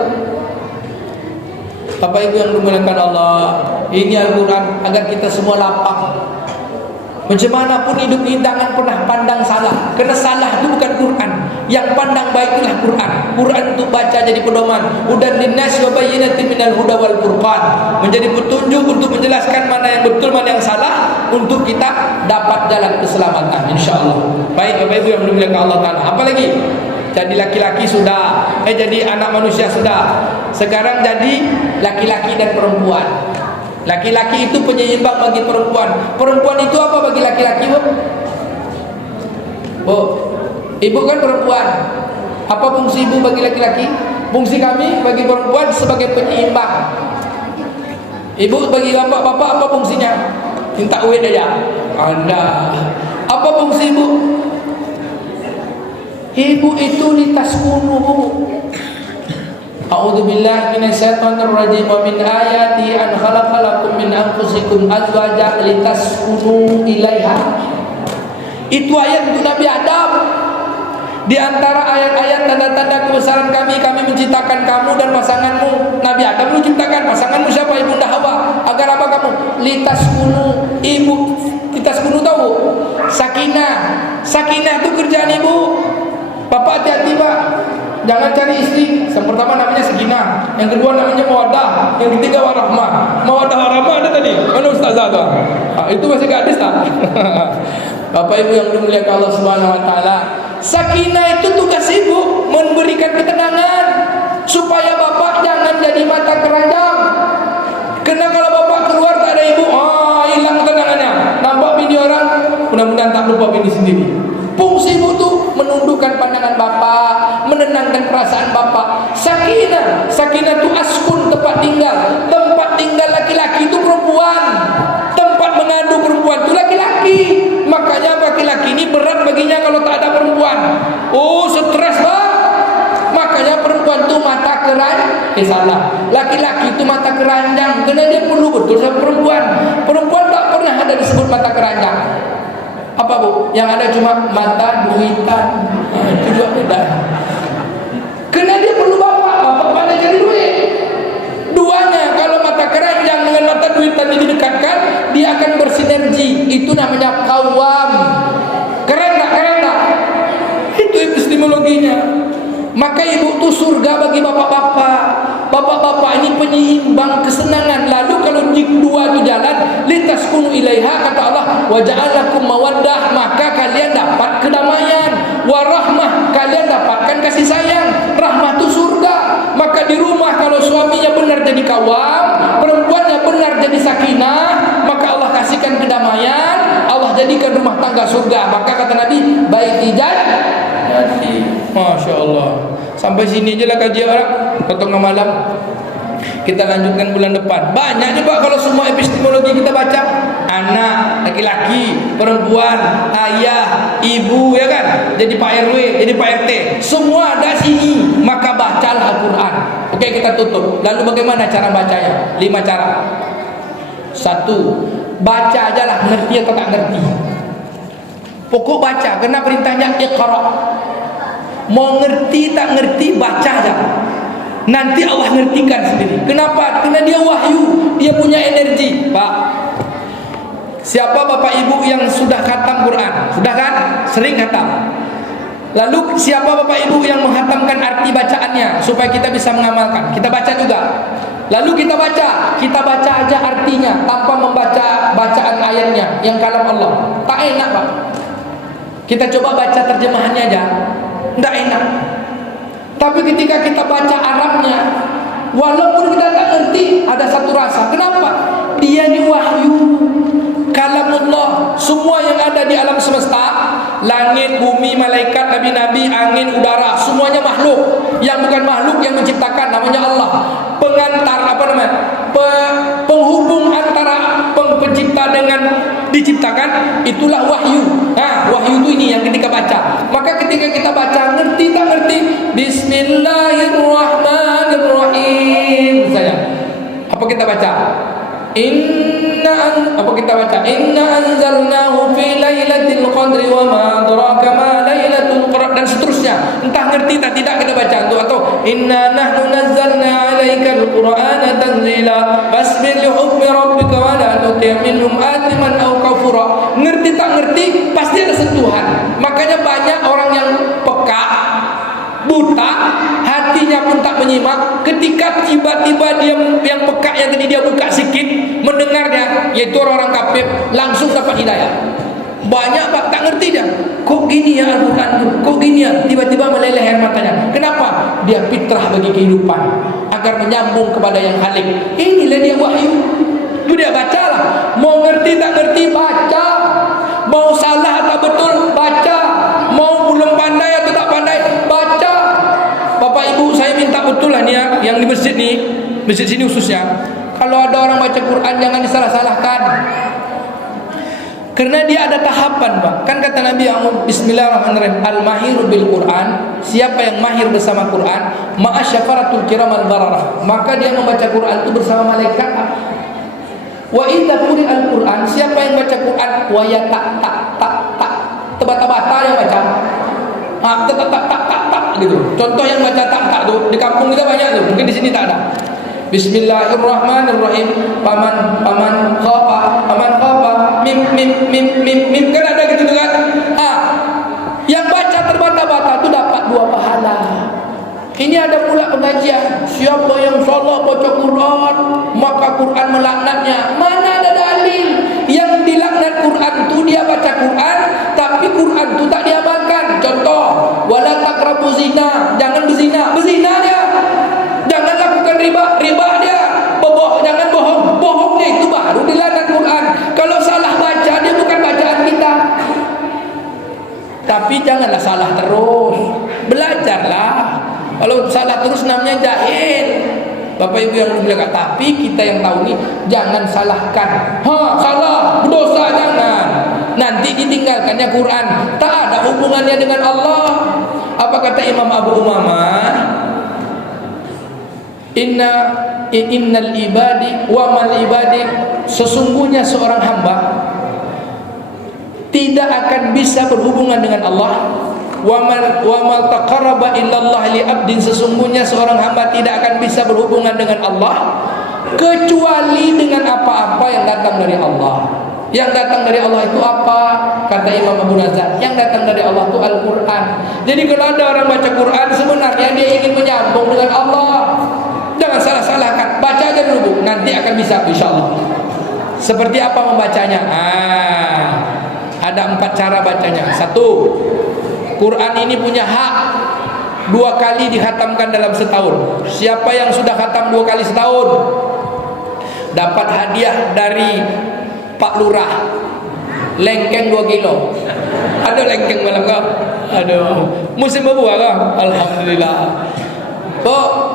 Bapak Ibu yang dimuliakan Allah, ini Al-Quran agar kita semua lapang. Macam mana pun hidup ini jangan pernah pandang salah. Kerana salah itu bukan Quran. Yang pandang baik itulah Quran. Quran itu baca jadi pedoman. Hudan linnas wa bayyinatin minal huda wal furqan. Menjadi petunjuk untuk menjelaskan mana yang betul, mana yang salah, untuk kita dapat jalan keselamatan, insya-Allah. Baik Bapak Ibu yang dimuliakan Allah Taala. Apa lagi? Jadi laki-laki sudah, jadi anak manusia sudah. Sekarang jadi laki-laki dan perempuan. Laki-laki itu penyeimbang bagi perempuan. Perempuan itu apa bagi laki-laki, Bu? Bu, ibu kan perempuan. Apa fungsi ibu bagi laki-laki? Fungsi kami bagi perempuan sebagai penyeimbang. Ibu bagi bapak-bapak apa fungsinya? Minta duit aja. Anda. Apa fungsi ibu? Ibu itu litaskunu, Bu. A'udzu billahi minasyaitonir rajim. Wa min ayati an khalaqalakum min anfusikum azwajan litaskunu ilaiha. Itu ayat untuk Nabi Adam. Di antara ayat-ayat tanda-tanda kebesaran kami menciptakan kamu dan pasanganmu. Nabi Adam menciptakan pasanganmu siapa? Ibunda Hawa. Agar apa kamu? Litaskunu. Ibu litaskunu tahu? Sakinah. Sakinah itu kerjaan ibu. Bapak hati-hati pak. Jangan cari istri. Yang pertama namanya sakinah, yang kedua namanya mawaddah, yang ketiga warahmah. Mawaddah warahmah ada tadi. Mana ustazah tu? Itu masih gadis tak? Bapak ibu yang dimuliakan Allah Subhanahu wa taala. Sakinah itu tugas ibu, memberikan ketenangan supaya bapak jangan jadi mata keranjang. Karena kalau bapak keluar tak ada ibu, hilang ketenangannya. Nampak bini orang, mudah-mudahan tak lupa bini sendiri. Fungsi ibu tu menundukkan pandangan bapak, menenangkan perasaan bapak. Sakinah, sakinah tu askun, tempat tinggal. Tempat tinggal laki-laki itu perempuan. Tempat mengadu perempuan itu laki-laki. Makanya laki-laki ini berat baginya kalau tak ada perempuan. Oh, stres pak. Makanya perempuan itu mata keranjang. Salah. Laki-laki itu mata keranjang. Karena dia perlu betul sama perempuan. Perempuan tak pernah ada disebut mata keranjang. Apa bu? Yang ada cuma mata duitan. Itu juga beda. Karena dia perlu bapak. Bapak pandai cari duit. Duanya, kalau mata keranjang dengan mata duitan ini didekatkan, dia akan bersinergi. Itu namanya kawam. Keren tak? Keren tak? Itu epistemologinya. Maka ibu itu surga bagi bapak-bapak. Bapak-bapak ini penyeimbang kesenangan. Lalu kalau dua itu jalan, litaskunu ilaiha, kata Allah, wa ja'alakum mawaddah, maka kalian dapat kedamaian. Warahmah, kalian dapatkan kasih sayang. Rahmah itu surga. Maka di rumah kalau suaminya benar jadi kawam, perempuannya benar jadi sakinah, maka Allah kasihkan kedamaian. Allah jadikan rumah tangga surga. Maka kata Nabi, baiti jannati. Masya Allah. Sampai sini je lah kajian orang. Potongan malam. Kita lanjutkan bulan depan. Banyak juga kalau semua epistemologi kita baca. Anak, laki-laki, perempuan, ayah, ibu, ya kan? Jadi Pak RW, jadi Pak RT. Semua ada sini. Maka bacalah Al-Quran. Oke, kita tutup. Lalu bagaimana cara bacanya? 5 cara. 1. Baca aja lah, ngerti atau tak ngerti. Pokok baca, karena perintahnya iqra. Mau ngerti tak ngerti, baca aja. Nanti Allah ngertikan sendiri. Kenapa? Karena dia wahyu, dia punya energi. Pak, siapa bapak ibu yang sudah khatam Quran? Sudah kan? Sering khatam. Lalu siapa bapak ibu yang menghatamkan arti bacaannya supaya kita bisa mengamalkan? Kita baca juga. Lalu kita baca aja artinya tanpa membaca bacaan ayatnya yang kalam Allah. Tak enak pak. Kita coba baca terjemahannya aja. Tidak enak. Tapi ketika kita baca Arabnya, walaupun kita tak ngerti, ada satu rasa. Kenapa? Dia ni wahyu, kalamullah. Semua yang ada di alam semesta, langit, bumi, malaikat, nabi-nabi, angin, udara, semuanya makhluk. Yang bukan makhluk yang menciptakan, namanya Allah. Pengantar, apa namanya? Penghubung antara pencipta dengan diciptakan, itulah wahyu. Wahyu itu ini yang ketika baca. Maka ketika kita baca, ngerti tak ngerti, Bismillahirrahmanirrahim. Saya, apa kita baca? Inna anzalnahu fi lailatul qadri wa ma adraka ma lailatul qadr, dan seterusnya. Entah ngerti tak tidak kita baca itu, atau inna nahnu nazzalna 'alaikal qur'ana tanzila fasbir li hukmi rabbika wa la tuti' minhum athiman aw kafura. Ngerti tak ngerti pasti ada sentuhan. Makanya banyak orang yang peka, buta, hatinya pun tak menyimak. Ketika tiba-tiba dia yang peka yang tadi dia buka sikit mendengarnya, yaitu orang-orang kafir, langsung dapat hidayah. Banyak pak tak ngerti dia. Kok gini ya Al-Quran tu? Kok gini ya? Tiba-tiba meleleh air matanya. Kenapa? Dia fitrah bagi kehidupan agar menyambung kepada yang Khalik. Inilah dia wahyu. Itu dia bacalah. Mau ngerti tak ngerti, baca. Mau salah atau betul, baca. Mau belum pandai atau tak pandai, baca. Bapak ibu, saya minta betul lah nih ya, yang di masjid nih, masjid sini khususnya, kalau ada orang baca Quran jangan disalah-salahkan. Karena dia ada tahapan pak. Kan kata Nabi Bismillahirrahmanirrahim, al-mahiru bil Quran, siapa yang mahir bersama Quran, ma'asyafaratul kiram al-bararah, maka dia membaca Quran itu bersama malaikat. Wa idza quri'al Quran, siapa yang baca Quran wa ya tak tebata-bata yang baca, Tak gitu. Contoh yang baca tak tuh di kampung kita banyak tuh. Mungkin di sini tak ada. Bismillahirrahmanirrahim. Paman khapa mim kan ada gitu kan. Yang baca terbata-bata itu dapat 2 pahala. Ini ada pula pengajian. Siapa yang salah baca Quran, maka Quran melaknatnya. Mana ada dalil yang dilaknat Quran tu dia baca Quran, tapi Quran tu tak diamalkan. Contoh, wala taqrabu zina, jangan berzina, berzina dia. Jangan lakukan riba dia. Jangan bohong dia, itu baru dilaknat Quran. Kalau salah baca dia bukan bacaan kita. Tapi janganlah salah terus. Belajarlah. Kalau salah terus namanya jahil. Bapak ibu yang mulia, tapi kita yang tahu ni jangan salahkan. Salah, berdosa jangan. Nanti ditinggalkannya Quran, tak ada hubungannya dengan Allah. Apa kata Imam Abu Umamah? Innal ibadi wa mal ibadi, sesungguhnya seorang hamba tidak akan bisa berhubungan dengan Allah. Wa mal taqarraba illallah li abdin, sesungguhnya seorang hamba tidak akan bisa berhubungan dengan Allah kecuali dengan apa-apa yang datang dari Allah. Yang datang dari Allah itu apa? Kata Imam Abu Nazar, yang datang dari Allah itu Al-Quran. Jadi kalau ada orang baca Quran, sebenarnya dia ingin menyambung dengan Allah. Jangan salah-salahkan, baca aja dulu, nanti akan bisa insyaAllah. Seperti apa membacanya? Ada 4 cara bacanya. 1, Quran ini punya hak 2 kali dikhatamkan dalam setahun. Siapa yang sudah khatam 2 kali setahun dapat hadiah dari Pak Lurah, lengkeng 2 kilo. Ada lengkeng malam kau? Aduh, musim berbuah kau? Alhamdulillah.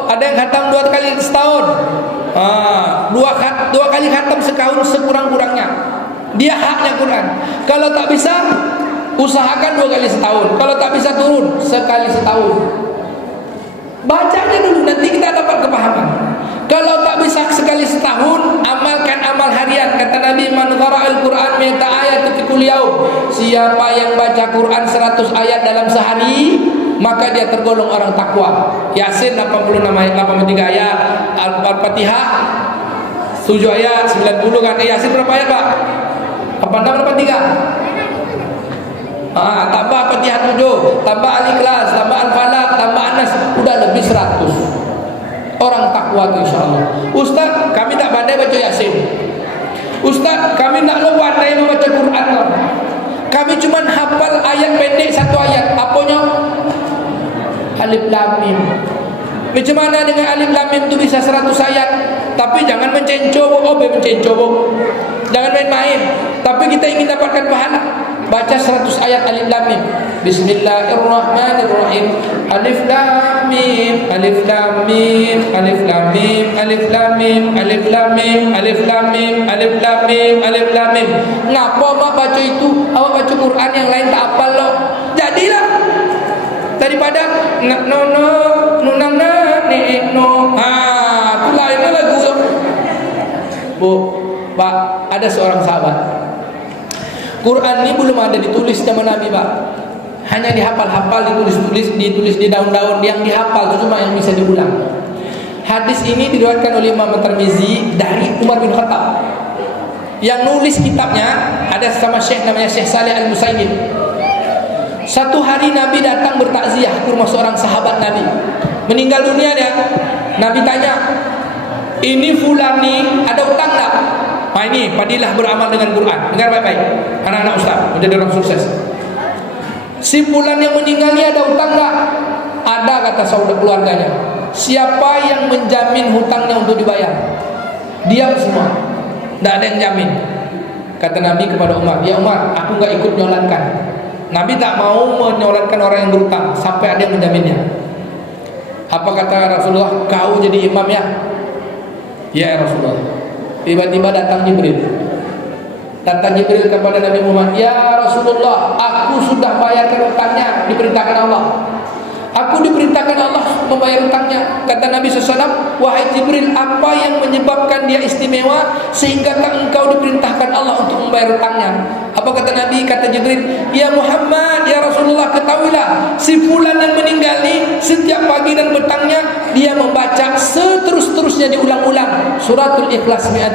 Ada yang khatam 2 kali setahun. 2 kali khatam setahun sekurang-kurangnya. Dia haknya Quran. Kalau tak bisa, usahakan 2 kali setahun. Kalau tak bisa turun, sekali setahun. Bacanya dulu, nanti kita dapat kepahaman. Kalau tak bisa sekali setahun, amalkan amal harian. Kata Nabi, man qara'al Qur'an mi'ata ayat fi kulli yaum. Siapa yang baca Quran 100 ayat dalam sehari, maka dia tergolong orang takwa. Yasin 83 ayat, Al-Fatihah 7 ayat, 90 kan. Yasin berapa ayat, Pak? 86 berapa 3? Tambah Fatihah 7, tambah Al-Ikhlas, tambah Al-Falaq, tambah Anas, udah lebih 100. Orang takwa itu insyaAllah. Ustaz, kami tak pandai baca Yasin. Ustaz, kami tak pandai membaca Quran. Kami cuma hafal ayat pendek 1 ayat. Apanya? Alif Lam Mim. Macam mana dengan Alif Lam Mim itu bisa 100 ayat? Tapi jangan mencencoh, jangan main-main. Tapi kita ingin dapatkan pahala. Baca 100 ayat Alif Lam Mim. Bismillahirrahmanirrahim. Alif Lam Mim, Alif Lam Mim, Alif Lam Mim, Alif Lam Mim, Alif Lam Mim, Alif Lam Mim, Alif Lam Mim, Alif Lam Mim. Ngapa mak baca itu? Awak baca Quran yang lain tak hafal loh. Jadilah daripada itulah ini lagu. Bu, Pak, ada seorang sahabat. Quran ini belum ada ditulis zaman Nabi, Pak. Hanya dihafal-hafal, ditulis di daun-daun. Yang dihafal itu cuma yang bisa diulang. Hadis ini diriwayatkan oleh Imam Tirmizi dari Umar bin Khattab. Yang nulis kitabnya ada sama Syekh namanya Syekh Saleh Al-Musaimin. Satu hari Nabi datang bertakziah ke rumah seorang sahabat Nabi. Meninggal dunia dia. Nabi tanya, ini fulan ni ada utang tak? Ini padilah beramal dengan Quran. Dengar baik-baik, anak-anak ustaz, menjadi orang sukses. Si fulan yang meninggal ni ada utang tak? Ada, kata saudara keluarganya. Siapa yang menjamin hutangnya untuk dibayar? Diam semua, tidak ada yang jamin. Kata Nabi kepada Umar, ya Umar, aku enggak ikut nyolatkan. Nabi tak mau menyolatkan orang yang berutang sampai ada yang menjaminnya. Apa kata Rasulullah? Kau jadi imam ya? Ya Rasulullah. Tiba-tiba datang Jibril. Datang Jibril kepada Nabi Muhammad, ya Rasulullah, aku sudah bayarkan utangnya, diperintahkan Allah. Aku diperintahkan Allah membayar utangnya. Kata Nabi SAW, wahai Jibril, apa yang menyebabkan dia istimewa sehingga engkau diperintahkan Allah untuk membayar utangnya? Apa kata Nabi? Kata Jibril, ya Muhammad, ya Rasulullah, ketahuilah si fulan yang meninggal ni setiap pagi dan petangnya dia membaca seterus-terusnya diulang-ulang suratul Ikhlas 200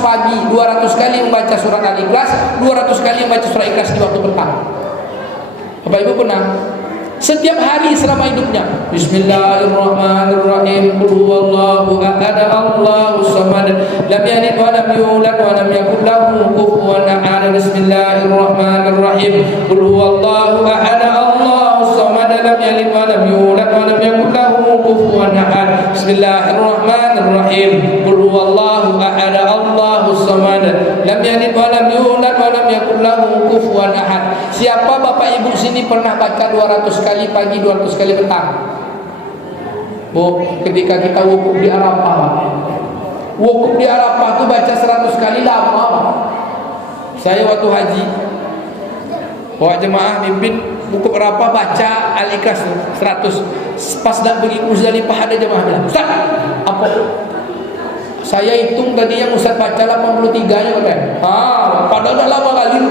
pagi, 200 kali membaca surat Al-Ikhlas, 200 kali membaca surat Ikhlas di waktu petang. Bapak Ibu pernah? Setiap hari selama hidupnya. Bismillahirrahmanirrahim. Qul huwallahu ahad, Allahus samad, lam yalid wa lam yulad wa lam yakul lahu kufuwan ahad. Bismillahirrahmanirrahim. Qul huwallahu ahad, Allahus samad, lam yalid wa lam yulad wa lam yakul lahu kufuwan ahad. Bismillahirrahmanirrahim. Qul huwallahu ahad, Allahus samad, lam yalid wa lam yulad wa lam yakul lahu kufuwan ahad. Siapa Bapak Ibu sini pernah baca 200 kali pagi, 200 kali petang? Oh, ketika kita wukuf di Arafah, wukuf di Arafah tu baca 100 kali lama. Saya waktu haji bawa jemaah mimpin wukuf Arafah baca Al-Ikhlas 100. Pas nak pergi Muzdalifah ada jemaah bilang, "Ustaz, apa?" Saya hitung tadi yang Ustaz baca 83 kan? Padahal dah lama kali.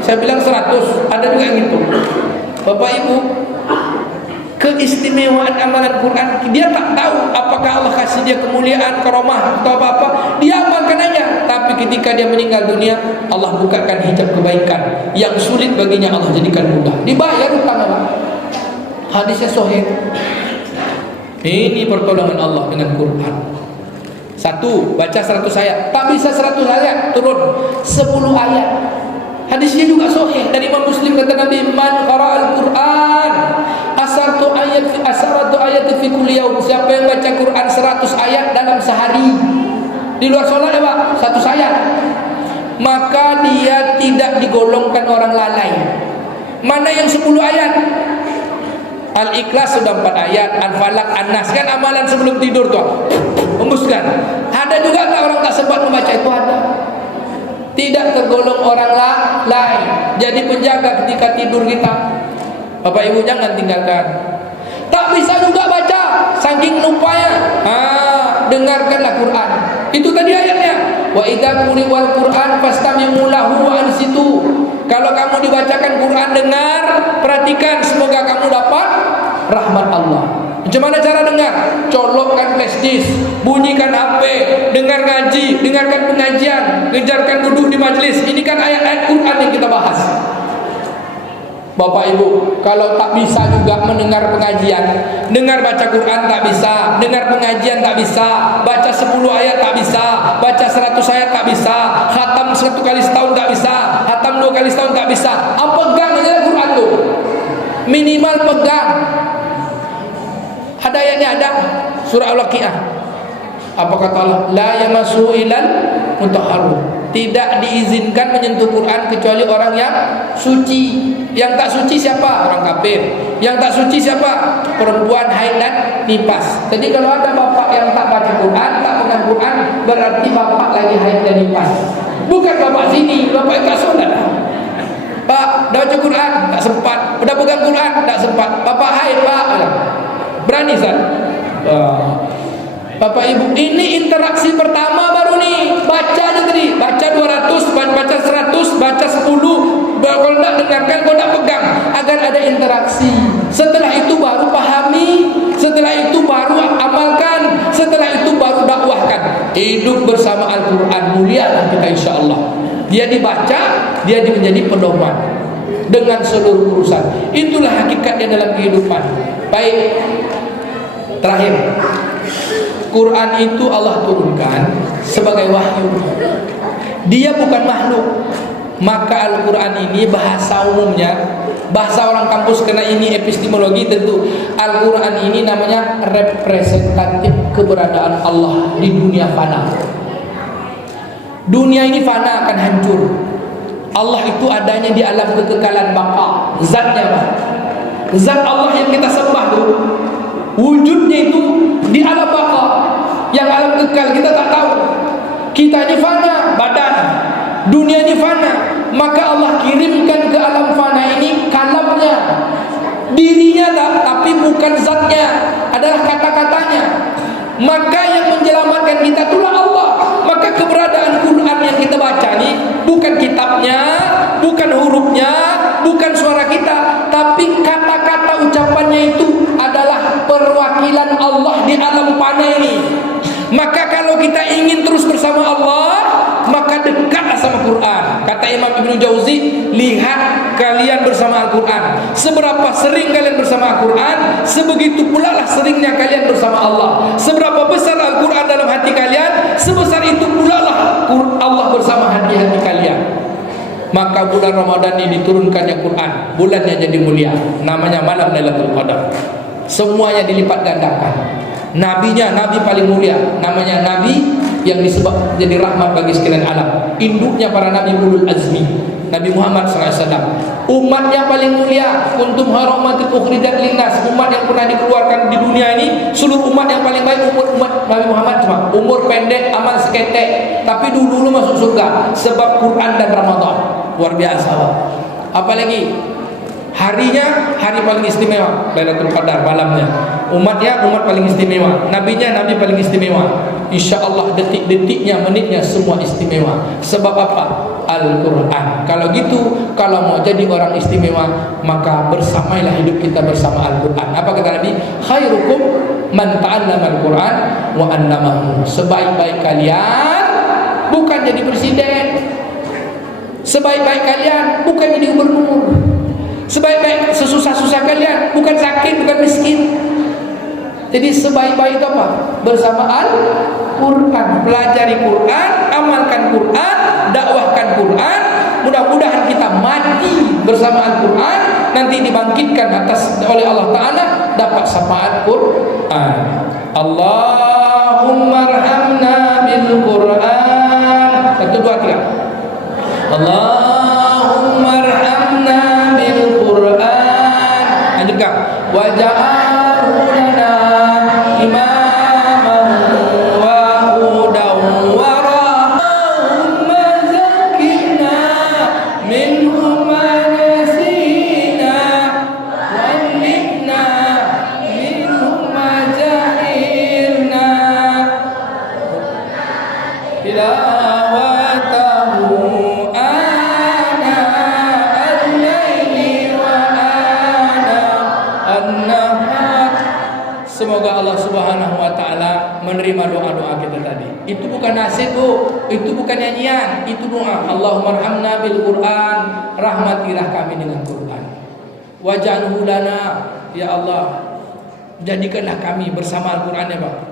Saya bilang 100, ada juga yang gitu. Bapak Ibu, keistimewaan amalan Quran, dia tak tahu apakah Allah kasih dia kemuliaan, karomah atau apa-apa, dia amalkan aja. Tapi ketika dia meninggal dunia, Allah bukakan hijab kebaikan yang sulit baginya, Allah jadikan mudah. Dibayar hutang apa? Hadisnya sahih. Ini pertolongan Allah dengan Quran. Satu, baca 100 ayat. Tak bisa 100 ayat, turun 10 ayat. Hadisnya juga sahih dari Imam Muslim, kata Nabi, man qara'al Quran asaratu ayat fi kulli yaum. Siapa yang baca Quran 100 ayat dalam sehari, di luar solat apa? 100 ayat, maka dia tidak digolongkan orang lalai. Mana yang 10 ayat? Al-Ikhlas sudah 4 ayat, Al-Falaq, An-Nas, kan amalan sebelum tidur tuh. Hembuskan. Ada juga tak orang tak sempat membaca itu? Ada. Tidak tergolong orang lain. Jadi penjaga ketika tidur kita. Bapak Ibu jangan tinggalkan. Tak bisa juga baca, saking lupanya. Dengarkanlah Quran. Itu tadi ayatnya. Wa idza quri'al Quran fastami'u lahu wa ansitu. Kalau kamu dibacakan Quran, dengar, perhatikan, semoga kamu dapat rahmat Allah. Macam mana cara dengar? Colokkan flash disk, bunyikan HP, dengar ngaji, dengarkan pengajian, ngejarkan duduk di majlis. Ini kan ayat-ayat Quran yang kita bahas. Bapak Ibu, kalau tak bisa juga mendengar pengajian, dengar baca Quran tak bisa, dengar pengajian tak bisa, baca 10 ayat tak bisa, baca 100 ayat tak bisa, khatam 1 kali setahun tak bisa, khatam 2 kali setahun tak bisa. Pegang aja Quran tu, minimal pegang. Ada ayatnya, ada surah Al-Waqiah. Apa kata Allah? La yamassu ilal mutahharun. Tidak diizinkan menyentuh Quran kecuali orang yang suci. Yang tak suci siapa? Orang kafir. Yang tak suci siapa? Perempuan haid dan nifas. Jadi kalau ada bapak yang tak baca Quran, tak pegang Quran, berarti bapak lagi haid dan nifas. Bukan bapak sini, bapak yang tak solat. Pak, dah baca Quran, tak sempat. Udah pegang Quran, tak sempat. Bapak haid, Pak. Berani Ustaz? Bapak Ibu, ini interaksi pertama baru nih. Baca aja tadi, baca 200, baca 100, baca 10. Kalau tak dengarkan, kalau tak pegang, agar ada interaksi. Setelah itu baru pahami, setelah itu baru amalkan, setelah itu baru dakwahkan. Hidup bersama Al-Quran, mulialah kita insyaAllah. Dia dibaca, dia menjadi pedoman dengan seluruh urusan. Itulah hakikatnya dalam kehidupan. Baik, terakhir, Quran itu Allah turunkan sebagai wahyu. Dia bukan makhluk. Maka Al-Quran ini bahasa umumnya, bahasa orang kampus, kena ini epistemologi tentu. Al-Quran ini namanya representatif keberadaan Allah di dunia fana. Dunia ini fana, akan hancur. Allah itu adanya di alam kekekalan baka. Zatnya apa? Zat Allah yang kita sembah itu, wujudnya itu di alam baka, yang alam kekal kita tak tahu. Kita ini fana, badan, dunia ini fana. Maka Allah kirimkan ke alam fana ini kalamnya, dirinya tak, tapi bukan zatnya, adalah kata-katanya. Maka yang menyelamatkan kita itulah Allah. Maka keberadaan Quran yang kita baca ini bukan kitabnya, bukan hurufnya, bukan suara kita, tapi kata Qurannya itu adalah perwakilan Allah di alam fana ini. Maka kalau kita ingin terus bersama Allah, maka dekatlah sama Quran. Kata Imam Ibnu Jauzi, lihat kalian bersama Al-Quran. Seberapa sering kalian bersama Al-Quran, sebegitu pula lah seringnya kalian bersama Allah. Seberapa besar Al-Quran dalam hati kalian, sebesar itu pula lah Allah bersama hati-hati kalian. Maka bulan Ramadan ini diturunkannya Quran, bulannya jadi mulia, namanya malam Lailatul Qadar. Semuanya dilipat gandakan. Nabinya nabi paling mulia, namanya nabi yang disebut jadi rahmat bagi sekalian alam. Induknya para nabi ulul azmi, Nabi Muhammad SAW. Umatnya paling mulia, kuntum khairumatin ukhrijat linnas, umat yang pernah dikeluarkan di dunia ini. Seluruh umat yang paling baik umat Nabi Muhammad, cuma umur pendek, amal seketek, tapi dulu masuk surga sebab Quran dan Ramadan. Luar biasa. Apalagi harinya hari paling istimewa, Lailatul Qadar malamnya. Umatnya umat paling istimewa, nabinya nabi paling istimewa. InsyaAllah detik-detiknya, menitnya semua istimewa. Sebab apa? Al-Quran. Kalau gitu, kalau mau jadi orang istimewa, maka bersamailah hidup kita bersama Al-Quran. Apa kata Nabi? Khairukum man ta'allama Al-Quran wa 'allamahu. Sebaik-baik kalian bukan jadi presiden, sebaik-baik kalian bukan jadi gubernur, sebaik-baik sesusah-susah kalian bukan sakit, bukan miskin. Jadi sebaik-baik itu apa? Bersama Al-Quran, pelajari Quran, amalkan Quran, dakwahkan Quran. Mudah-mudahan kita mati bersama Al-Quran, nanti dibangkitkan atas oleh Allah Ta'ala, dapat syafaat Quran. Allahumma arhamna bil Quran. 1, 2, 3. Allahumma arhamna bil Quran. Lanjutkan. Waja'alhu lana imaman wa hudan wa rahmah. Zakkirna minhu ma nasina wa 'allimna minhu ma jahilna. Tilawatahu ana al-laili wa ana an-nahar. Semoga Allah Subhanahu wa taala menerima doa-doa kita tadi. Itu bukan nasihat, itu bukan nyanyian, itu doa. Allahumma arhamna bil Quran, rahmatilah kami dengan Quran. Waj'alhu lana, ya Allah, jadikanlah kami bersama Al-Quran, ya Pak.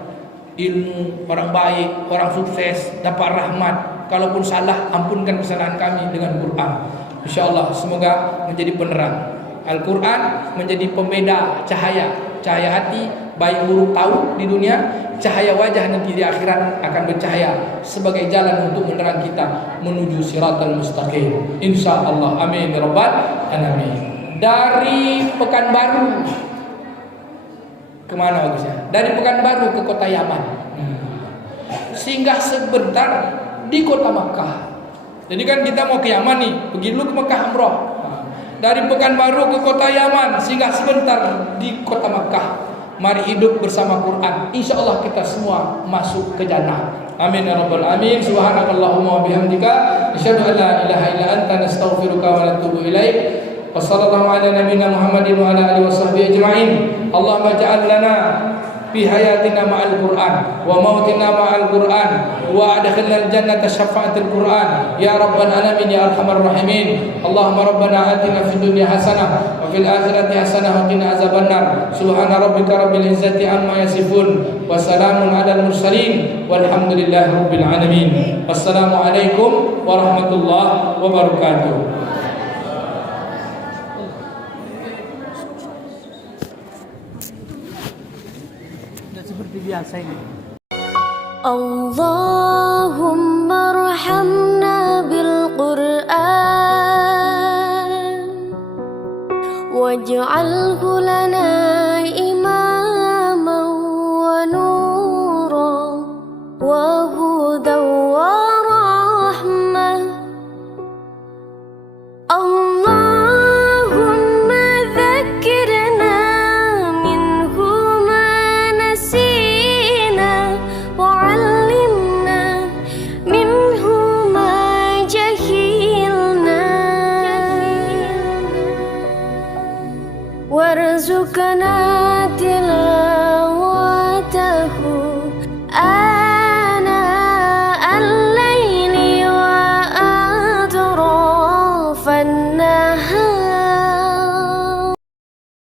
Ilmu, orang baik, orang sukses, dapat rahmat. Kalaupun salah, ampunkan kesalahan kami dengan Quran. InsyaAllah semoga menjadi penerang. Al-Quran menjadi pembeda cahaya, cahaya hati, baik buruk tahu di dunia, cahaya wajah nanti di akhirat akan bercahaya sebagai jalan untuk menerang kita menuju siratal mustaqim. InsyaAllah. Amin ya rabbal alamin. Dari Pekanbaru kemana bagusnya? Dari Pekanbaru ke kota Yaman. Singgah sebentar di kota Makkah. Jadi kan kita mau ke Yaman nih, pergi dulu ke Makkah umrah. Dari Pekanbaru ke kota Yaman, singgah sebentar di kota Makkah. Mari hidup bersama Quran. InsyaAllah kita semua masuk ke jannah. Amin ya rabbal alamin. Subhanakallahumma wa bihamdika asyhadu an la ilaha illa anta nastaghfiruka wa natubu ilaik. Wassallallahu ala nabiyyina Muhammadin wa ala alihi washabbihi ajma'in. Allahumma ja'al lana fi hayatina ma'al Qur'an wa mautina ma'al Qur'an wa adkhilna al-jannata syafa'atil Qur'an ya rabbal alamin ya arhamar rahimin. Allahumma rabbana atina fid dunya hasanah wa fil akhirati hasanah wa qina azabannar. Subhana rabbika rabbil izzati amma yasifun wa salamun alal mursalin walhamdulillahi rabbil alamin. Wassalamu alaikum warahmatullahi wabarakatuh. Seperti biasa ini. Allahumma arhamna bil Qur'an waj'alhu lana imaman wa nuran wa hudan wa rahmah. Allahumma zakkirna minhu ma nasina wa 'allimna minhu ma jahilna. رزقنا